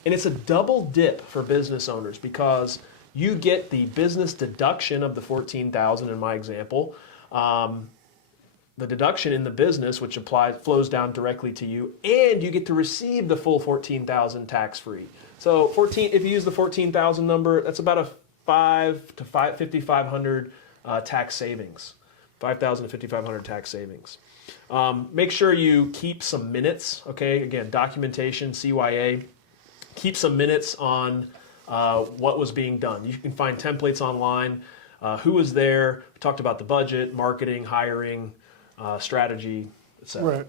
And it's a double dip for business owners because you get the business deduction of the $14,000 in my example. The deduction in the business, which flows down directly to you, and you get to receive the full $14,000 tax-free. So if you use the $14,000 number, that's about a $5,000 to $5,500 tax savings. $5,000 to $5,500 tax savings. Make sure you keep some minutes. Okay, again, documentation, CYA. Keep some minutes on what was being done. You can find templates online. Who was there? We talked about the budget, marketing, hiring, strategy, etc. Right.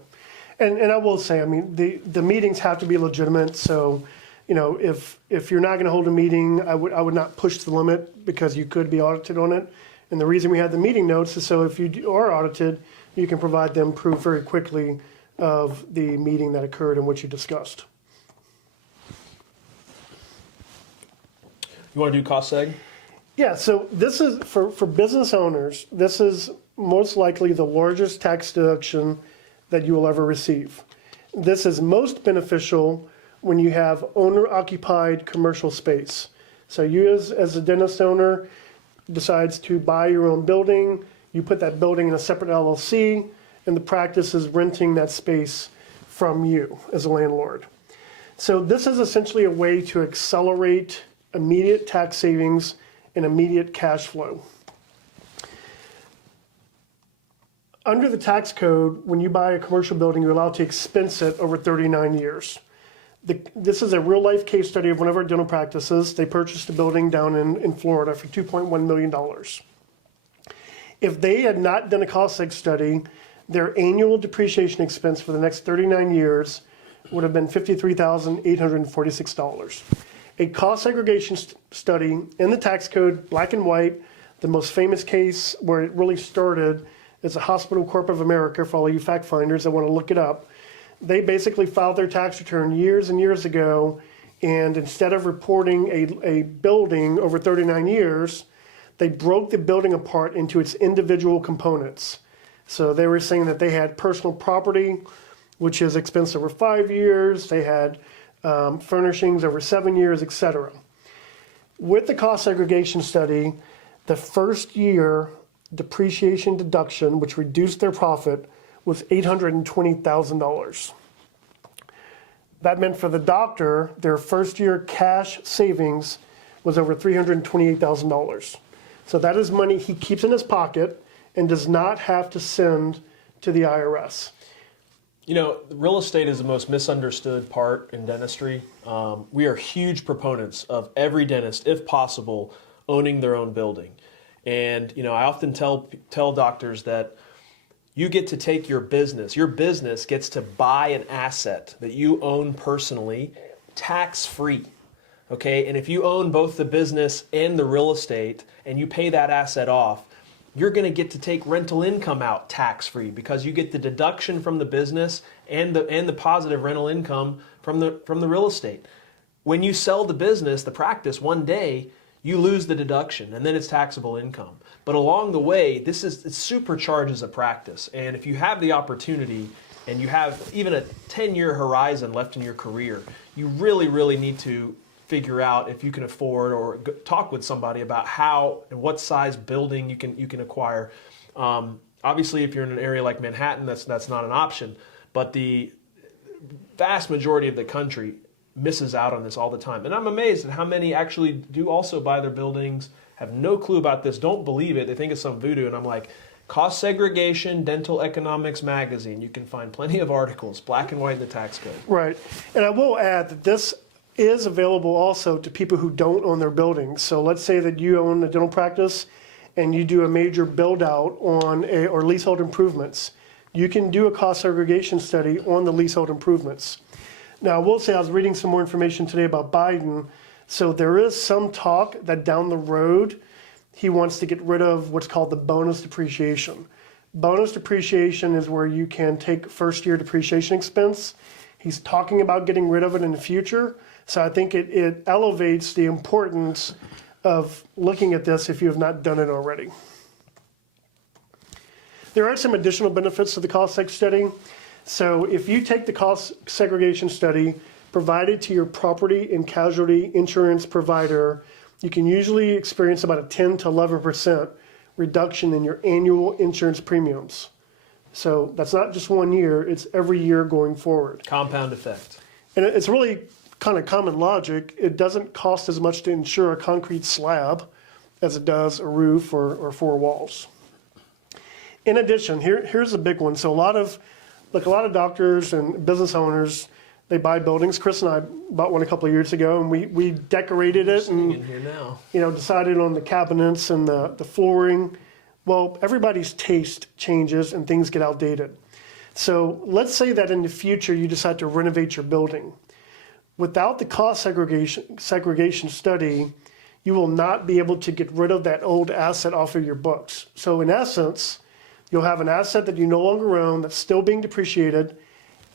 And I will say, the meetings have to be legitimate. So, if you're not going to hold a meeting, I would not push the limit because you could be audited on it. And the reason we have the meeting notes is so if you are audited, you can provide them proof very quickly of the meeting that occurred and what you discussed. You want to do cost seg? Yeah, so this is, for business owners, this is most likely the largest tax deduction that you will ever receive. This is most beneficial when you have owner-occupied commercial space. So you as a dentist owner decides to buy your own building, you put that building in a separate LLC, and the practice is renting that space from you as a landlord. So this is essentially a way to accelerate immediate tax savings and immediate cash flow. Under the tax code, when you buy a commercial building, you're allowed to expense it over 39 years. This is a real life case study of one of our dental practices. They purchased a building down in Florida for $2.1 million. If they had not done a cost seg study, their annual depreciation expense for the next 39 years would have been $53,846. A cost segregation study in the tax code, black and white. The most famous case where it really started is the Hospital Corp of America, for all you fact finders that want to look it up. They basically filed their tax return years and years ago, and instead of reporting a building over 39 years, they broke the building apart into its individual components. So they were saying that they had personal property, which is expense over 5 years. They had furnishings over 7 years, etc. With the cost segregation study, the first year depreciation deduction, which reduced their profit, was $820,000. That meant for the doctor, their first year cash savings was over $328,000. So that is money he keeps in his pocket and does not have to send to the IRS. You know, real estate is the most misunderstood part in dentistry. We are huge proponents of every dentist, if possible, owning their own building. And, you know, I often tell doctors that you get to take your business gets to buy an asset that you own personally, tax-free. Okay, and if you own both the business and the real estate and you pay that asset off, you're going to get to take rental income out tax-free because you get the deduction from the business and the positive rental income from the real estate. When you sell the business, the practice, one day, you lose the deduction and then it's taxable income. But along the way, it supercharges a practice. And if you have the opportunity and you have even a 10-year horizon left in your career, you really, really need to figure out if you can afford or talk with somebody about how and what size building you can acquire. Obviously, if you're in an area like Manhattan, that's not an option. But the vast majority of the country misses out on this all the time. And I'm amazed at how many actually do also buy their buildings, have no clue about this, don't believe it. They think it's some voodoo. And I'm like, Cost Segregation, Dental Economics Magazine. You can find plenty of articles, black and white in the tax code. Right. And I will add that this is available also to people who don't own their buildings. So let's say that you own a dental practice and you do a major build out or leasehold improvements. You can do a cost segregation study on the leasehold improvements. Now, I will say I was reading some more information today about Biden. So there is some talk that down the road, he wants to get rid of what's called the bonus depreciation. Bonus depreciation is where you can take first year depreciation expense. He's talking about getting rid of it in the future. So I think it elevates the importance of looking at this if you have not done it already. There are some additional benefits to the cost seg study. So if you take the cost segregation study provided to your property and casualty insurance provider, you can usually experience about a 10 to 11% reduction in your annual insurance premiums. So that's not just 1 year, it's every year going forward. Compound effect. And it's really kind of common logic. It doesn't cost as much to insure a concrete slab as it does a roof or four walls. In addition, here's a big one. So a lot of doctors and business owners, they buy buildings. Chris and I bought one a couple of years ago, and we decorated it and in here now. Decided on the cabinets and the flooring. Well, everybody's taste changes and things get outdated. So let's say that in the future you decide to renovate your building. Without the cost segregation study, you will not be able to get rid of that old asset off of your books. So in essence, you'll have an asset that you no longer own that's still being depreciated,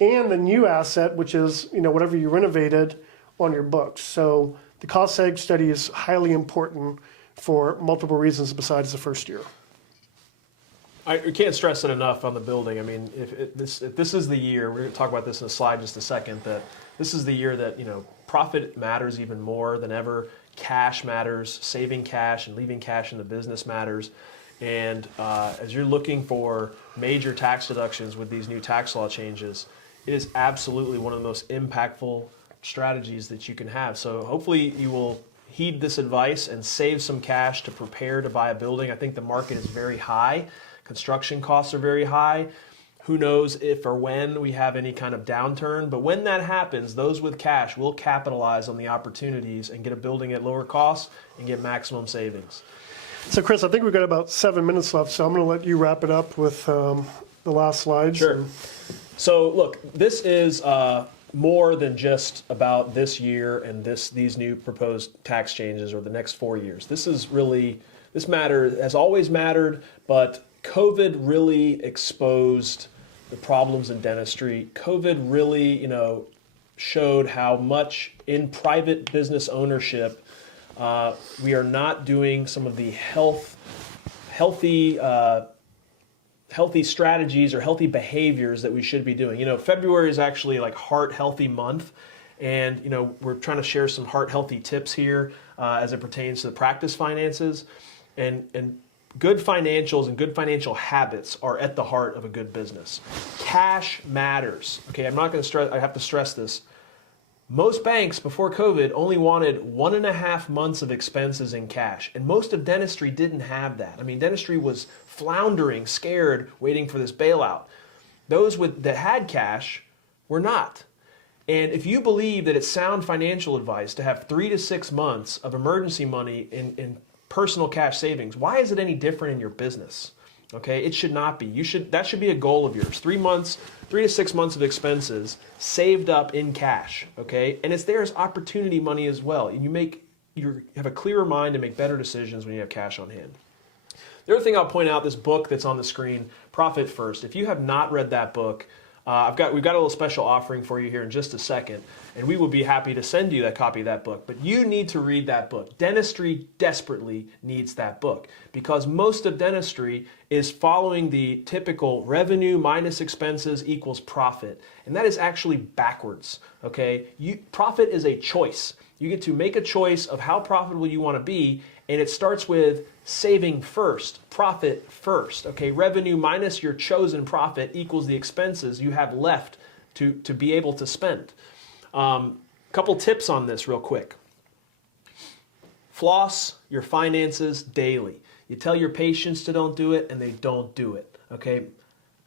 and the new asset, which is whatever you renovated, on your books. So the cost seg study is highly important for multiple reasons besides the first year. I can't stress it enough on the building. I mean, if this is the year, we're going to talk about this in a slide in just a second, that this is the year that profit matters even more than ever. Cash matters, saving cash and leaving cash in the business matters. And as you're looking for major tax deductions with these new tax law changes, it is absolutely one of the most impactful strategies that you can have. So hopefully you will heed this advice and save some cash to prepare to buy a building. I think the market is very high Construction costs are very high. Who knows if or when we have any kind of downturn, but when that happens, those with cash will capitalize on the opportunities and get a building at lower costs and get maximum savings. So Chris, I think we've got about 7 minutes left, so I'm going to let you wrap it up with the last slides. Sure. So look, this is more than just about this year and these new proposed tax changes or the next 4 years. This has always mattered, but COVID really exposed the problems in dentistry. COVID really, showed how much in private business ownership we are not doing some of the healthy strategies or healthy behaviors that we should be doing. February is actually like Heart Healthy Month, and we're trying to share some heart healthy tips here as it pertains to the practice finances, and good financials and good financial habits are at the heart of a good business. Cash matters. Okay, I'm not going to stress. I have to stress this. Most banks before COVID only wanted 1.5 months of expenses in cash, and most of dentistry didn't have that. I mean, dentistry was floundering, scared, waiting for this bailout. Those that had cash were not. And if you believe that it's sound financial advice to have 3 to 6 months of emergency money in personal cash savings, why is it any different in your business? Okay, it should not be. That should be a goal of yours. 3 to 6 months of expenses saved up in cash. Okay, and it's there as opportunity money as well. And you have a clearer mind to make better decisions when you have cash on hand. The other thing I'll point out, this book that's on the screen, Profit First. If you have not read that book, we've got a little special offering for you here in just a second, and we would be happy to send you that copy of that book. But you need to read that book. Dentistry desperately needs that book because most of dentistry is following the typical revenue minus expenses equals profit, and that is actually backwards. Okay, profit is a choice. You get to make a choice of how profitable you want to be, and it starts with saving first, profit first. Okay, revenue minus your chosen profit equals the expenses you have left to be able to spend. Couple tips on this real quick. Floss your finances daily. You tell your patients to don't do it, and they don't do it. Okay,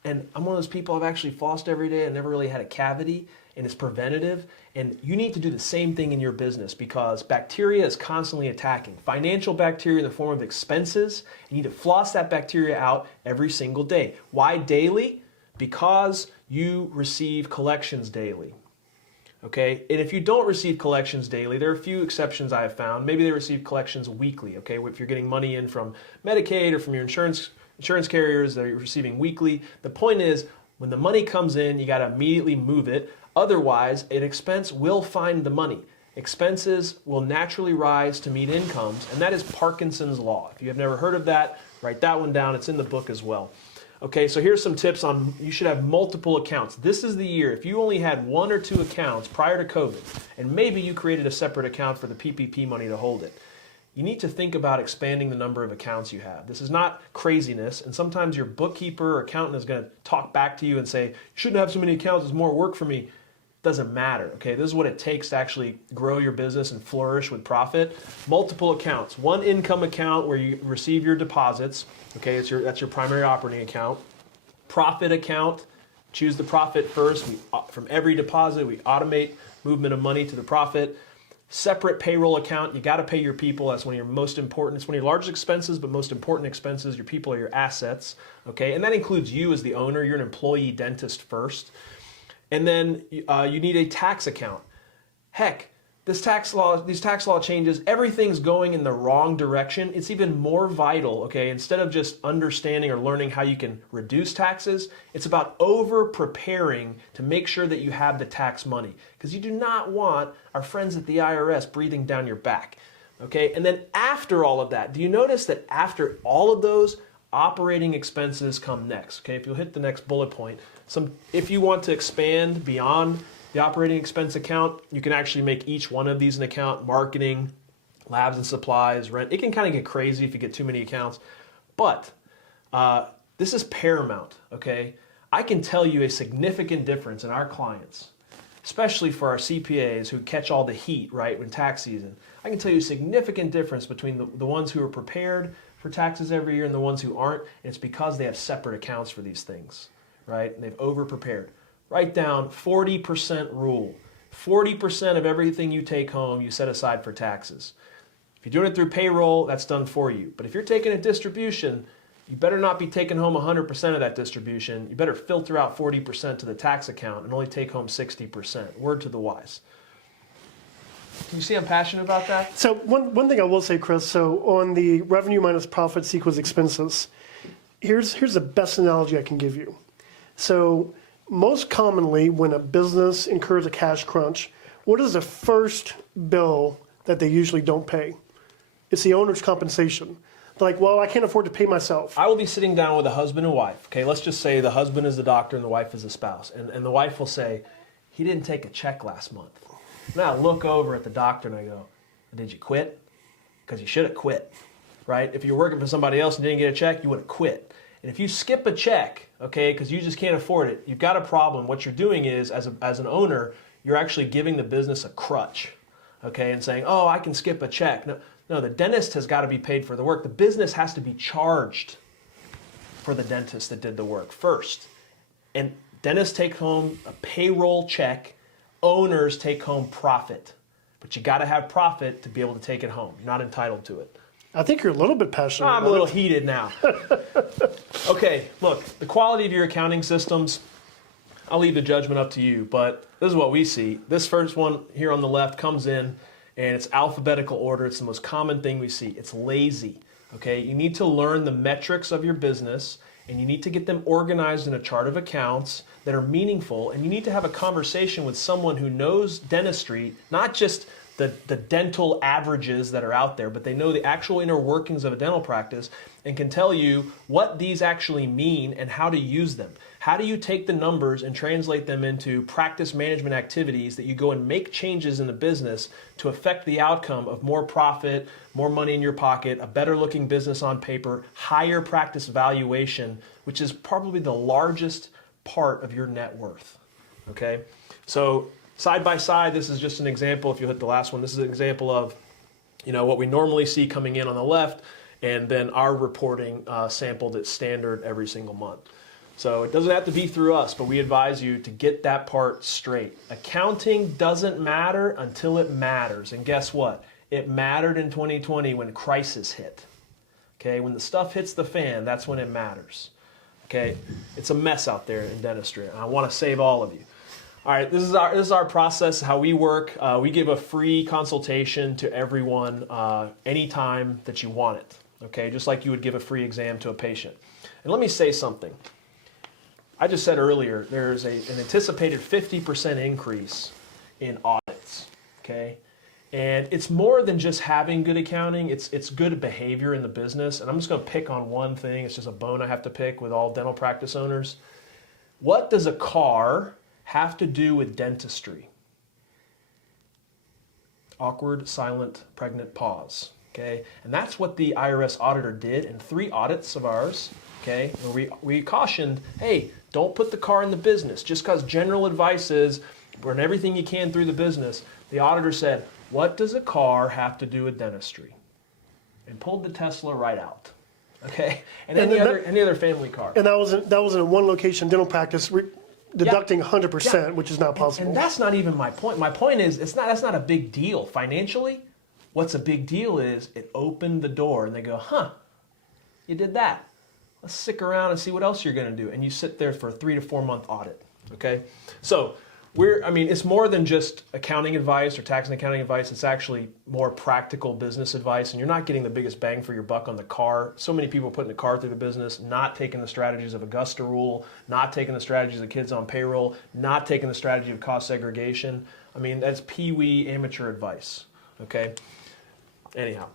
and I'm one of those people, I've actually flossed every day and never really had a cavity, and it's preventative. And you need to do the same thing in your business because bacteria is constantly attacking. Financial bacteria in the form of expenses, you need to floss that bacteria out every single day. Why daily? Because you receive collections daily. Okay, and if you don't receive collections daily, there are a few exceptions I have found. Maybe they receive collections weekly. Okay, if you're getting money in from Medicaid or from your insurance carriers that you're receiving weekly. The point is, when the money comes in, you got to immediately move it. Otherwise, an expense will find the money. Expenses will naturally rise to meet incomes, and that is Parkinson's Law. If you have never heard of that, write that one down. It's in the book as well. Okay, so here's some tips on you should have multiple accounts. This is the year. If you only had 1 or 2 accounts prior to COVID, and maybe you created a separate account for the PPP money to hold it, you need to think about expanding the number of accounts you have. This is not craziness, and sometimes your bookkeeper or accountant is going to talk back to you and say, you shouldn't have so many accounts, it's more work for me. Doesn't matter, okay? This is what it takes to actually grow your business and flourish with profit. Multiple accounts. One income account where you receive your deposits, okay? That's your primary operating account. Profit account, choose the profit first. From every deposit, we automate movement of money to the profit. Separate payroll account, you gotta pay your people. That's one of your most important, it's one of your largest expenses, but most important expenses. Your people are your assets, okay? And that includes you as the owner. You're an employee dentist first. And then you need a tax account. Heck, these tax law changes, everything's going in the wrong direction. It's even more vital, okay? Instead of just understanding or learning how you can reduce taxes, it's about over-preparing to make sure that you have the tax money. Because you do not want our friends at the IRS breathing down your back, okay? And then after all of that, do you notice that after all of those, operating expenses come next, okay? If you'll hit the next bullet point, if you want to expand beyond the operating expense account, you can actually make each one of these an account: marketing, labs and supplies, rent. It can kind of get crazy if you get too many accounts, but this is paramount, okay? I can tell you a significant difference in our clients, especially for our CPAs who catch all the heat, right, when tax season. I can tell you a significant difference between the ones who are prepared for taxes every year and the ones who aren't. And it's because they have separate accounts for these things, right? And they've over-prepared. Write down 40% rule. 40% of everything you take home, you set aside for taxes. If you're doing it through payroll, that's done for you. But if you're taking a distribution, you better not be taking home 100% of that distribution. You better filter out 40% to the tax account and only take home 60%. Word to the wise. Can you see I'm passionate about that? So one thing I will say, Chris, so on the revenue minus profits equals expenses, here's the best analogy I can give you. So most commonly when a business incurs a cash crunch, what is the first bill that they usually don't pay? It's the owner's compensation. They're like, well, I can't afford to pay myself. I will be sitting down with a husband and wife. Okay, let's just say the husband is the doctor and the wife is the spouse. And the wife will say, he didn't take a check last month. And I look over at the doctor and I go, did you quit? Because you should have quit, right? If you're working for somebody else and didn't get a check, you would have quit. And if you skip a check, okay, because you just can't afford it, you've got a problem. What you're doing is, as an owner, you're actually giving the business a crutch, okay, and saying, oh, I can skip a check. No, the dentist has got to be paid for the work. The business has to be charged for the dentist that did the work first. And dentists take home a payroll check. Owners take home profit. But you got to have profit to be able to take it home. You're not entitled to it. I think you're a little bit passionate I'm about a little it. heated now. Okay, look, the quality of your accounting systems, I'll leave the judgment up to you, but this is what we see. This first one here on the left comes in, and it's alphabetical order. It's the most common thing we see. It's lazy, okay? You need to learn the metrics of your business, and you need to get them organized in a chart of accounts that are meaningful, and you need to have a conversation with someone who knows dentistry, not just the dental averages that are out there, but they know the actual inner workings of a dental practice and can tell you what these actually mean and how to use them. How do you take the numbers and translate them into practice management activities that you go and make changes in the business to affect the outcome of more profit, more money in your pocket, a better looking business on paper, higher practice valuation, which is probably the largest part of your net worth, okay? So side by side, this is just an example. If you hit the last one, this is an example of, what we normally see coming in on the left, and then our reporting sampled at standard every single month. So it doesn't have to be through us, but we advise you to get that part straight. Accounting doesn't matter until it matters. And guess what? It mattered in 2020 when crisis hit. Okay, when the stuff hits the fan, that's when it matters. Okay, it's a mess out there in dentistry, and I want to save all of you. All right, this is our process, how we work. We give a free consultation to everyone anytime that you want it. Okay, just like you would give a free exam to a patient. And let me say something. I just said earlier, there's an anticipated 50% increase in audits, okay? And it's more than just having good accounting, it's good behavior in the business. And I'm just gonna pick on one thing, it's just a bone I have to pick with all dental practice owners. What does a car have to do with dentistry? Awkward, silent, pregnant pause, okay? And that's what the IRS auditor did in 3 audits of ours, okay? Where we cautioned, hey, don't put the car in the business. Just because general advice is run everything you can through the business, the auditor said, what does a car have to do with dentistry? And pulled the Tesla right out, okay? And any other family car. And that was in a one location dental practice deducting 100%, which is not possible. And that's not even my point. My point is that's not a big deal financially. What's a big deal is it opened the door and they go, huh, you did that. Let's stick around and see what else you're going to do. And you sit there for a 3 to 4 month audit, okay? So it's more than just accounting advice or tax and accounting advice. It's actually more practical business advice, and you're not getting the biggest bang for your buck on the car. So many people putting the car through the business, not taking the strategies of Augusta rule, not taking the strategies of kids on payroll, not taking the strategy of cost segregation. That's pee-wee amateur advice, okay? Anyhow.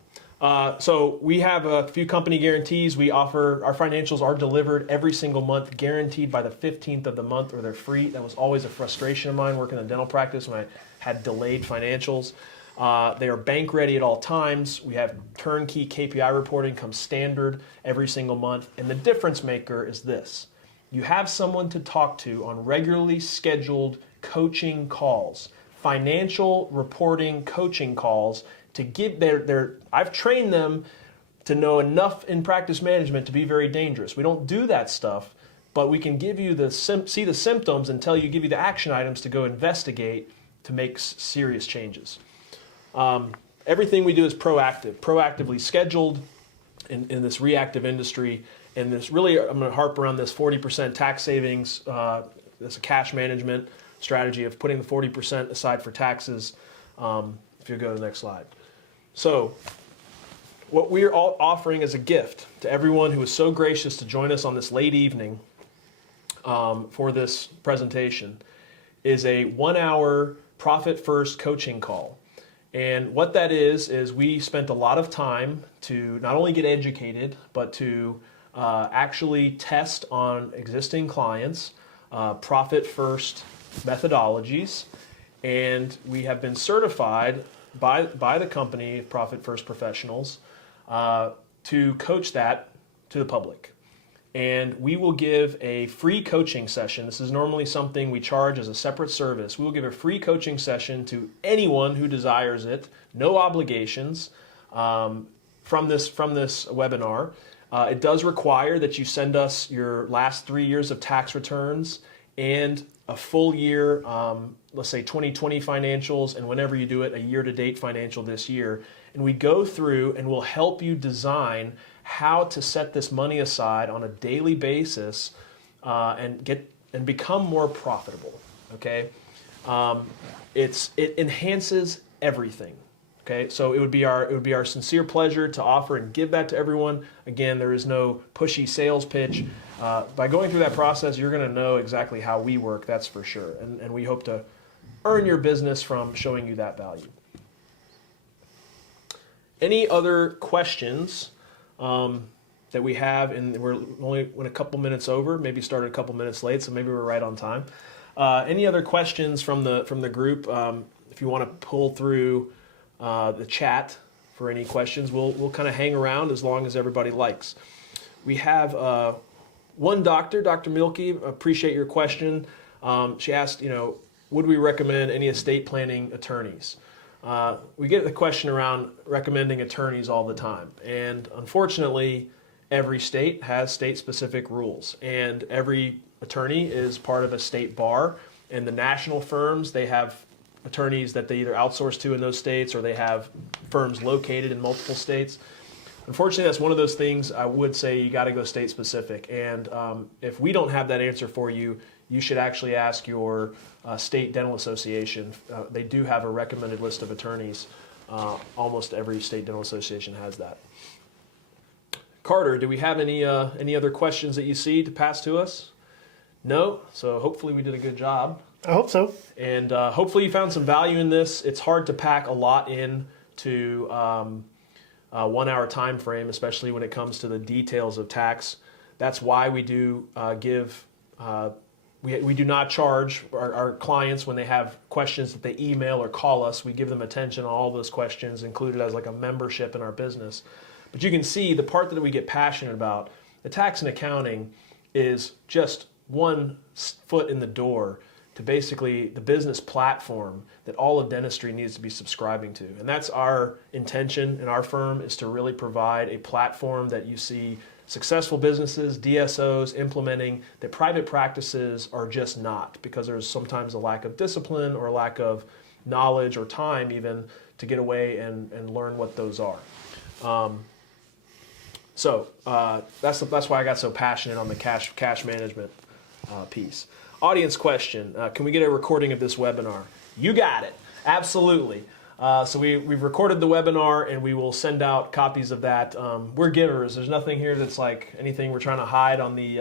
So we have a few company guarantees. We offer, our financials are delivered every single month, guaranteed by the 15th of the month, or they're free. That was always a frustration of mine working in dental practice when I had delayed financials. They are bank ready at all times. We have turnkey KPI reporting comes standard every single month. And the difference maker is this. You have someone to talk to on regularly scheduled coaching calls, financial reporting coaching calls, to give I've trained them to know enough in practice management to be very dangerous. We don't do that stuff, but we can give you see the symptoms and give you the action items to go investigate to make serious changes. Everything we do is proactively scheduled in this reactive industry. And this really, I'm going to harp around this 40% tax savings. That's a cash management strategy of putting the 40% aside for taxes. If you go to the next slide. So what we're all offering as a gift to everyone who was so gracious to join us on this late evening for this presentation is a 1-hour Profit First coaching call. And what that is we spent a lot of time to not only get educated, but to actually test on existing clients, Profit First methodologies, and we have been certified by the company, Profit First Professionals, to coach that to the public. And we will give a free coaching session. This is normally something we charge as a separate service. We will give a free coaching session to anyone who desires it, no obligations from this webinar. It does require that you send us your last 3 years of tax returns and a full year, let's say 2020 financials, and whenever you do it, a year-to-date financial this year. And we go through and we'll help you design how to set this money aside on a daily basis and become more profitable. Okay, it enhances everything. Okay, so it would be our sincere pleasure to offer and give that to everyone. Again, there is no pushy sales pitch. By going through that process, you're going to know exactly how we work. That's for sure, and we hope to earn your business from showing you that value. Any other questions that we have? And we're only went a couple minutes over. Maybe started a couple minutes late, so maybe we're right on time. Any other questions from the group? If you want to pull through the chat for any questions, we'll kind of hang around as long as everybody likes. We have one doctor, Dr. Milky. Appreciate your question. She asked, would we recommend any estate planning attorneys? We get the question around recommending attorneys all the time, and unfortunately, every state has state-specific rules, and every attorney is part of a state bar. And the national firms, they have attorneys that they either outsource to in those states, or they have firms located in multiple states. Unfortunately, that's one of those things I would say you got to go state specific. And if we don't have that answer for you, you should actually ask your state dental association. They do have a recommended list of attorneys. Almost every state dental association has that. Carter, do we have any other questions that you see to pass to us? No? So hopefully we did a good job. I hope so. And hopefully you found some value in this. It's hard to pack a lot in to a 1 hour time frame, especially when it comes to the details of tax. That's why we do we do not charge our clients when they have questions that they email or call us. We give them attention on all those questions, included as like a membership in our business. But you can see the part that we get passionate about, the tax and accounting, is just one foot in the door to basically the business platform that all of dentistry needs to be subscribing to. And that's our intention in our firm, is to really provide a platform that you see successful businesses, DSOs implementing that private practices are just not, because there's sometimes a lack of discipline or a lack of knowledge or time even to get away and learn what those are. So that's why I got so passionate on the cash management piece. Audience question, can we get a recording of this webinar? You got it, absolutely. So we've recorded the webinar, and we will send out copies of that. We're givers. There's nothing here that's like anything we're trying to hide on the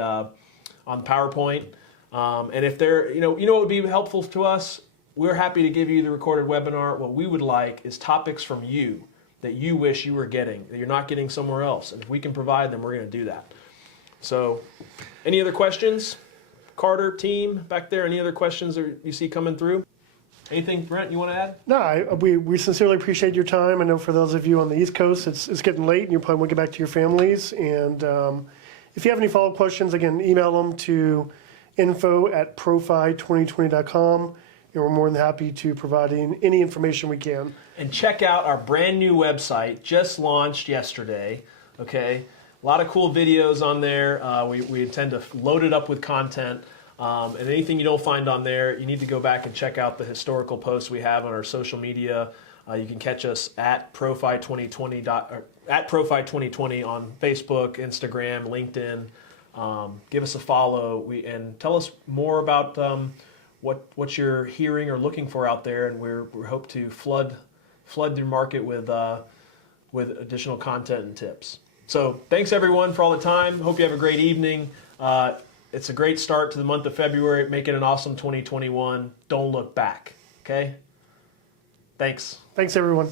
PowerPoint. And if there, what would be helpful to us, we're happy to give you the recorded webinar. What we would like is topics from you that you wish you were getting, that you're not getting somewhere else. And if we can provide them, we're going to do that. So any other questions? Carter, team, back there, any other questions that you see coming through? Anything, Brent, you want to add? No, we sincerely appreciate your time. I know for those of you on the East Coast, it's getting late, and you probably want to get back to your families. And if you have any follow-up questions, again, email them to info@profi2020.com, and we're more than happy to provide any information we can. And check out our brand new website, just launched yesterday. Okay, a lot of cool videos on there. We intend to load it up with content. And anything you don't find on there, you need to go back and check out the historical posts we have on our social media. You can catch us at Profi2020 at Profi2020 on Facebook, Instagram, LinkedIn. Give us a follow and tell us more about what you're hearing or looking for out there, and we hope to flood the market with additional content and tips. So thanks everyone for all the time. Hope you have a great evening. It's a great start to the month of February. Make it an awesome 2021. Don't look back. Okay? Thanks. Thanks, everyone.